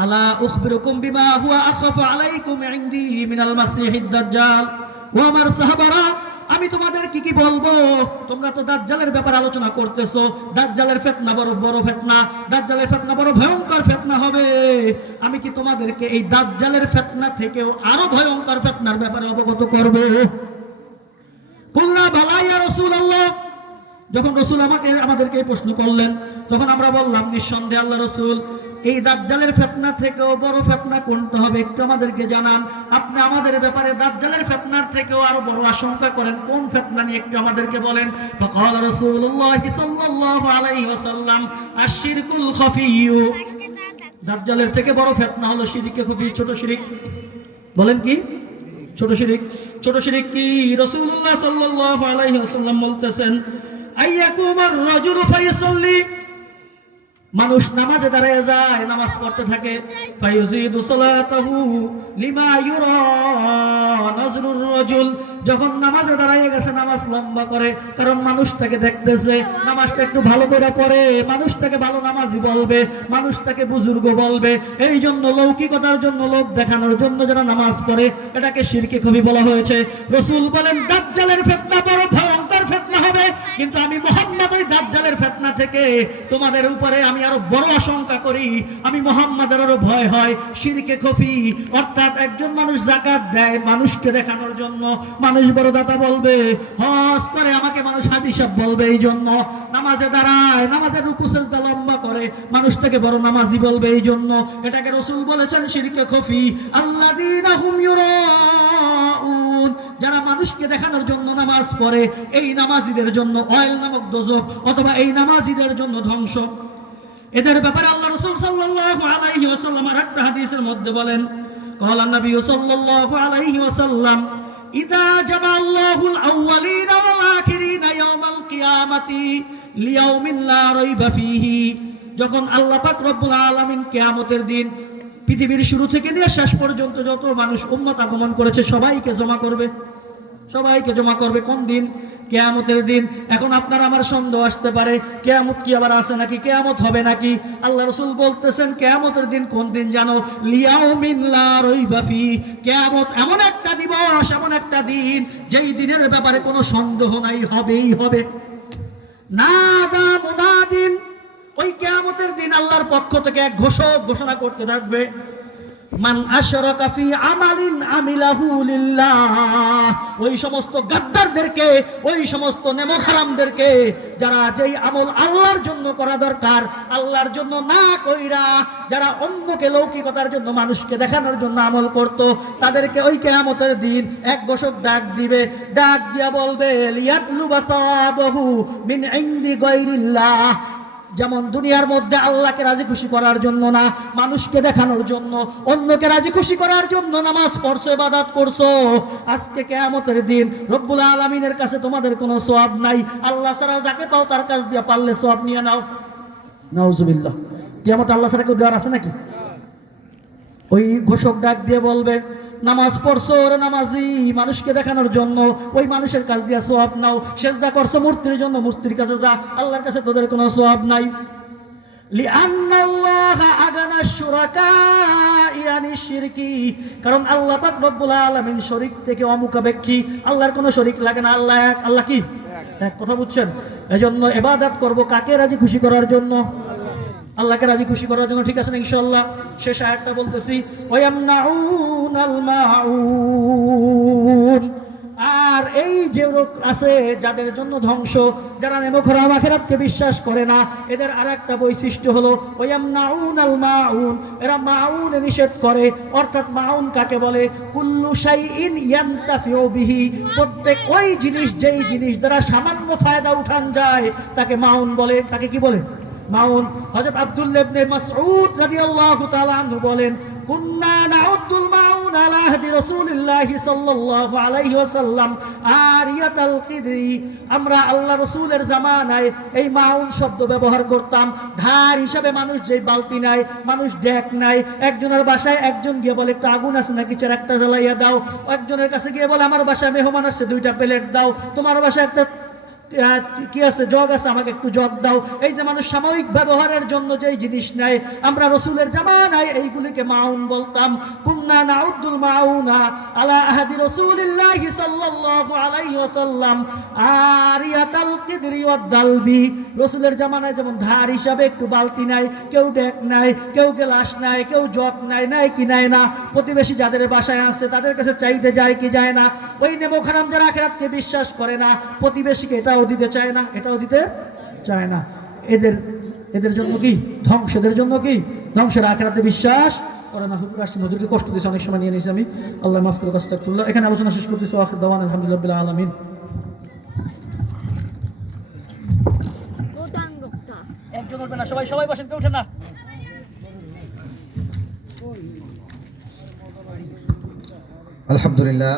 আলা উখবিরুকুম বিমা হুয়া আখাফু আলাইকুম ইনদি মিনাল মাসীহিদ দাজ্জাল। ও আমার সাহাবারা, আমি তোমাদের কি কি বলবো? তোমরা তো দাজ্জালের ব্যাপারে আলোচনা করতেছো, দাজ্জালের ফিতনা বড় বড় ফিতনা, দাজ্জালের ফিতনা বড় ভয়ঙ্কর ফিতনা হবে। আমি কি তোমাদেরকে এই দাজ্জালের ফিতনা থেকেও আরো ভয়ঙ্কর ফিতনার ব্যাপারে অবগত করব? কুল্লা বালা ইয়া রাসূলুল্লাহ। যখন রাসূল আমাদেরকে এই প্রশ্ন করলেন, তখন আমরা বললাম, নিঃসন্দেহে আল্লাহ রাসূল, এই দাজ্জালের ফিতনা থেকেও বড় ফিতনা কোনটা হবে একটু আমাদেরকে জানান। আপনি আমাদের ব্যাপারে দাজ্জালের ফিতনার থেকেও আরো বড় আশঙ্কা করেন কোন ফিতনা নিয়ে একটু আমাদেরকে বলেন। ফাকাল রাসূলুল্লাহ সাল্লাল্লাহু আলাইহি ওয়াসাল্লাম, আশ-শিরকুল খাফিয়্যু, দাজ্জালের থেকে বড় ফিতনা হলো শিরকে খুফি, ছোট শিরক। বলেন কি? ছোট শিরক। ছোট শিরক কি? রাসূলুল্লাহ সাল্লাল্লাহু আলাইহি ওয়াসাল্লাম বলতেছেন, আইয়াকুমার রাজুলু ফায়াসাল্লি, মানুষ নামাজে দাঁড়িয়ে যায়, নামাজ পড়তে থাকে, ফায়ুজিদু সালাতাহু লিমা ইউরা নাজরুর রাজুল, যখন নামাজে দাঁড়িয়ে গেছে নামাজ লম্বা করে, কারণ মানুষটাকে দেখতেছে, নামাজটা একটু ভালো করে পড়ে, মানুষটাকে ভালো নামাজি বলবে, মানুষটাকে বুজুর্গ বলবে, এই জন্য লৌকিকতার জন্য, লোক দেখানোর জন্য যারা নামাজ পড়ে এটাকে শিরকে খুবই বলা হয়েছে। রাসূল বলেন, দাজ্জালের ফিতনা বড় ভয়ঙ্কর ফিতনা হবে, কিন্তু আমি মুহাম্মদ ওই দাজ্জালের ফিতনা থেকে তোমাদের উপরে আমি আরো বড় আশঙ্কা করি, আমি মুহাম্মাদের আরো ভয় হয় শিরকে খুফি। অর্থাৎ একজন মানুষ যাকাত দেয় মানুষকে দেখানোর জন্য, মানুষ বড় দাতা বলবে, হজ করে আমাকে মানুষ হাজী সাহেব বলবে, এই জন্য নামাজে দাঁড়ায়, নামাজের রুকু সিজদা লম্বা করে, মানুষটাকে বড় নামাজি বলবে, এই জন্য এটাকে রাসূল বলেছেন শিরকে খুফি। আল্লাযীনা হুম ইউরাউন, যারা মানুষকে দেখানোর জন্য নামাজ পড়ে এই নামাজিদের জন্য ওয়াইল নামক দোজখ, অথবা এই নামাজিদের জন্য ধ্বংস। এদের ব্যাপারে আল্লাহ রাসূল সাল্লাল্লাহু আলাইহি ওয়াসাল্লাম আরেকটা হাদিসের মধ্যে বলেন, ক্বালা নবী সাল্লাল্লাহু আলাইহি ওয়াসাল্লাম, ইযা জামাআল্লাহুল আউওয়ালিনা ওয়াল আখিরিনা ইয়াওমাল কিয়ামাতি লিয়াউমিন লা রাইবা ফীহি, যখন আল্লাহ পাক রব্বুল আলামিন কিয়ামতের দিন পৃথিবীর শুরু থেকে নিয়ে শেষ পর্যন্ত যত মানুষ উম্মত আগমন করেছে সবাইকে জমা করবে। সবাইকে জমা করবে কোন দিন? কিয়ামতের দিন। এখন আপনার আমার সন্দেহ আসতে পারে, কিয়ামত কি আবার আছে নাকি, কিয়ামত হবে নাকি? আল্লাহ রাসূল বলতেছেন কিয়ামতের দিন কোন দিন জানো? লিয়াউমিন লা রাইবা ফি। কিয়ামত এমন একটা দিবস, এমন একটা দিন যেই দিনের ব্যাপারে কোনো সন্দেহ নাই, হবেই হবে। নাদা মুনাদিন, ওই কিয়ামতের দিন আল্লাহর পক্ষ থেকে এক ঘোষক ঘোষণা করতে থাকবে, মান আশরাকা ফি আমালিন আমিলাহু লিল্লাহ। ওই সমস্ত গাদ্দারদেরকে, ওই সমস্ত নেমখারামদেরকে, যারা যেই আমল আল্লাহর জন্য করা দরকার আল্লাহর জন্য না কইরা, যারা অন্যকে লৌকিকতার জন্য, মানুষকে দেখানোর জন্য আমল করত, তাদেরকে ওই কিয়ামতের দিন এক ঘোষক ডাক দিবে, ডাক দিয়া বলবে লিয়াতলুবা সাওয়াবাহু মিন ইনদি গায়রিল্লাহ। যেমন দুনিয়ার মধ্যে আল্লাহকে রাজি খুশি করার জন্য না, মানুষকে দেখানোর জন্য, অন্যকে রাজি খুশি করার জন্য নামাজ পড়ছো, ইবাদত করছো, আজকে কিয়ামতের দিন রব্বুল আলামিনের কাছে তোমাদের কোনো সওয়াব নাই। আল্লাহ ছাড়া যাকে পাও তার কাছ দিয়ে পারলে সওয়াব নিয়ে নাও। নাউজুবিল্লাহ। কিয়ামতে আল্লাহ ছাড়া কেউ দেওয়ার আছে নাকি? ওই ঘোষক ডাক দিয়ে বলবে, নামাজ পড়ছো রে নামাজি, মানুষকে দেখানোর জন্য, ওই মানুষের কাছ দিয়ে সওয়াব নাও। সেজদা করছো মূর্তির জন্য, মূর্তির কাছে যা, আল্লাহর কাছে তোদের কোনো সওয়াব নাই। লিআন্নাল্লাহা আগানা শুরাকাই আনিশ শিরকি। কারণ আল্লাহ পাক রব্বুল আলামিন শরীক থেকে অমুখাপেক্ষী, আল্লাহর কোনো শরীক লাগে না, আল্লাহ এক। আল্লাহ কি এক? কথা বুঝছেন? এজন্য ইবাদত করব কাকে রাজি খুশি করার জন্য? আল্লাহকে রাজি খুশি করার জন্য। ঠিক আছে না ইনশাআল্লাহ? শেষ আয়াতটা বলতেছি, ওয়ায়ামনাউনাল মাউন। আর এই যে লোক আছে যাদের জন্য ধ্বংস, যারা নেমখারাম, আখিরাতকে বিশ্বাস করে না, এদের আরেকটা বৈশিষ্ট্য হলো ওয়ায়ামনাউনাল মাউন। এরা মাউন নিষেধ করে। অর্থাৎ মাউন কাকে বলে? কুল্লু শাইইন ইয়ান্তাফিউ বিহি। প্রত্যেক ওই জিনিস, যেই জিনিস দ্বারা সামান্য ফায়দা উঠান যায় তাকে মাউন বলে। তাকে কি বলে? মাউন। হযরত আব্দুল্লাহ ইবনে মাসউদ রাদিয়াল্লাহু তাআলা আনহু বলেন, কুন্না নাউদ্দুল মাউন আলা হাদি রাসূলিল্লাহি সাল্লাল্লাহু আলাইহি ওয়াসাল্লাম আরিয়াতাল কিদরি। আমরা আল্লাহ রাসূলের জামানায় এই মাউন শব্দ ব্যবহার করতাম। ধার হিসাবে মানুষ যেই বালতি নাই, মানুষ ডেক নাই, একজনের বাসায় একজন গিয়ে বলে একটু আগুন আছে নাকি, একটা জ্বালাইয়া দাও। একজনের কাছে গিয়ে বলে আমার বাসায় মেহমান আসছে, 2টা প্লেট দাও। তোমার বাসায় একটা কি আছে, জগ আছে, আমাকে একটু জগ দাও। এই যে মানুষ সাময়িক ব্যবহারের জন্য যেই জিনিস নেয়, আমরা রাসূলের জামানায় এইগুলিকে মাউন বলতাম। কুন্না নাউদ্দুল মাউনা আলা আহাদি রাসূলিল্লাহি সাল্লাল্লাহু আলাইহি ওয়াসাল্লাম আরিয়াতাল কিদরি ওয়াদ দালবি। রাসূলের জামানায় যেমন ধার হিসাবে একটু বালতি নাই, কেউ ডেক নাই, কেউ গ্লাস নাই, কেউ জগ নাই, নাই কি নাই না। প্রতিবেশী যাদের বাসায় আছে তাদের কাছে চাইতে যায় কি যায় না। ওই নেমখারাম যারা আখিরাতকে বিশ্বাস করে না, প্রতিবেশীকে এটাও দিতে চায় না, এটাও দিতে চায় না। এদের জন্য কি ধ্বংস? এদের জন্য কি ধ্বংস? আখিরাতে বিশ্বাস করে না। হুজুর আসছে, হুজুরকে কষ্ট দিয়েছে, অনেক সময় নিয়ে নিয়েছি আমি, আল্লাহ মাফ করুক। আস্তাগফিরুল্লাহ। এখানে আলোচনা শেষ করতেছি। আখির দাওয়ানা আলহামদুলিল্লাহি রাব্বিল আলামিন। একজন উঠবে না, সবাই সবাই বসেন, কেউ ওঠে না। আলহামদুলিল্লাহ।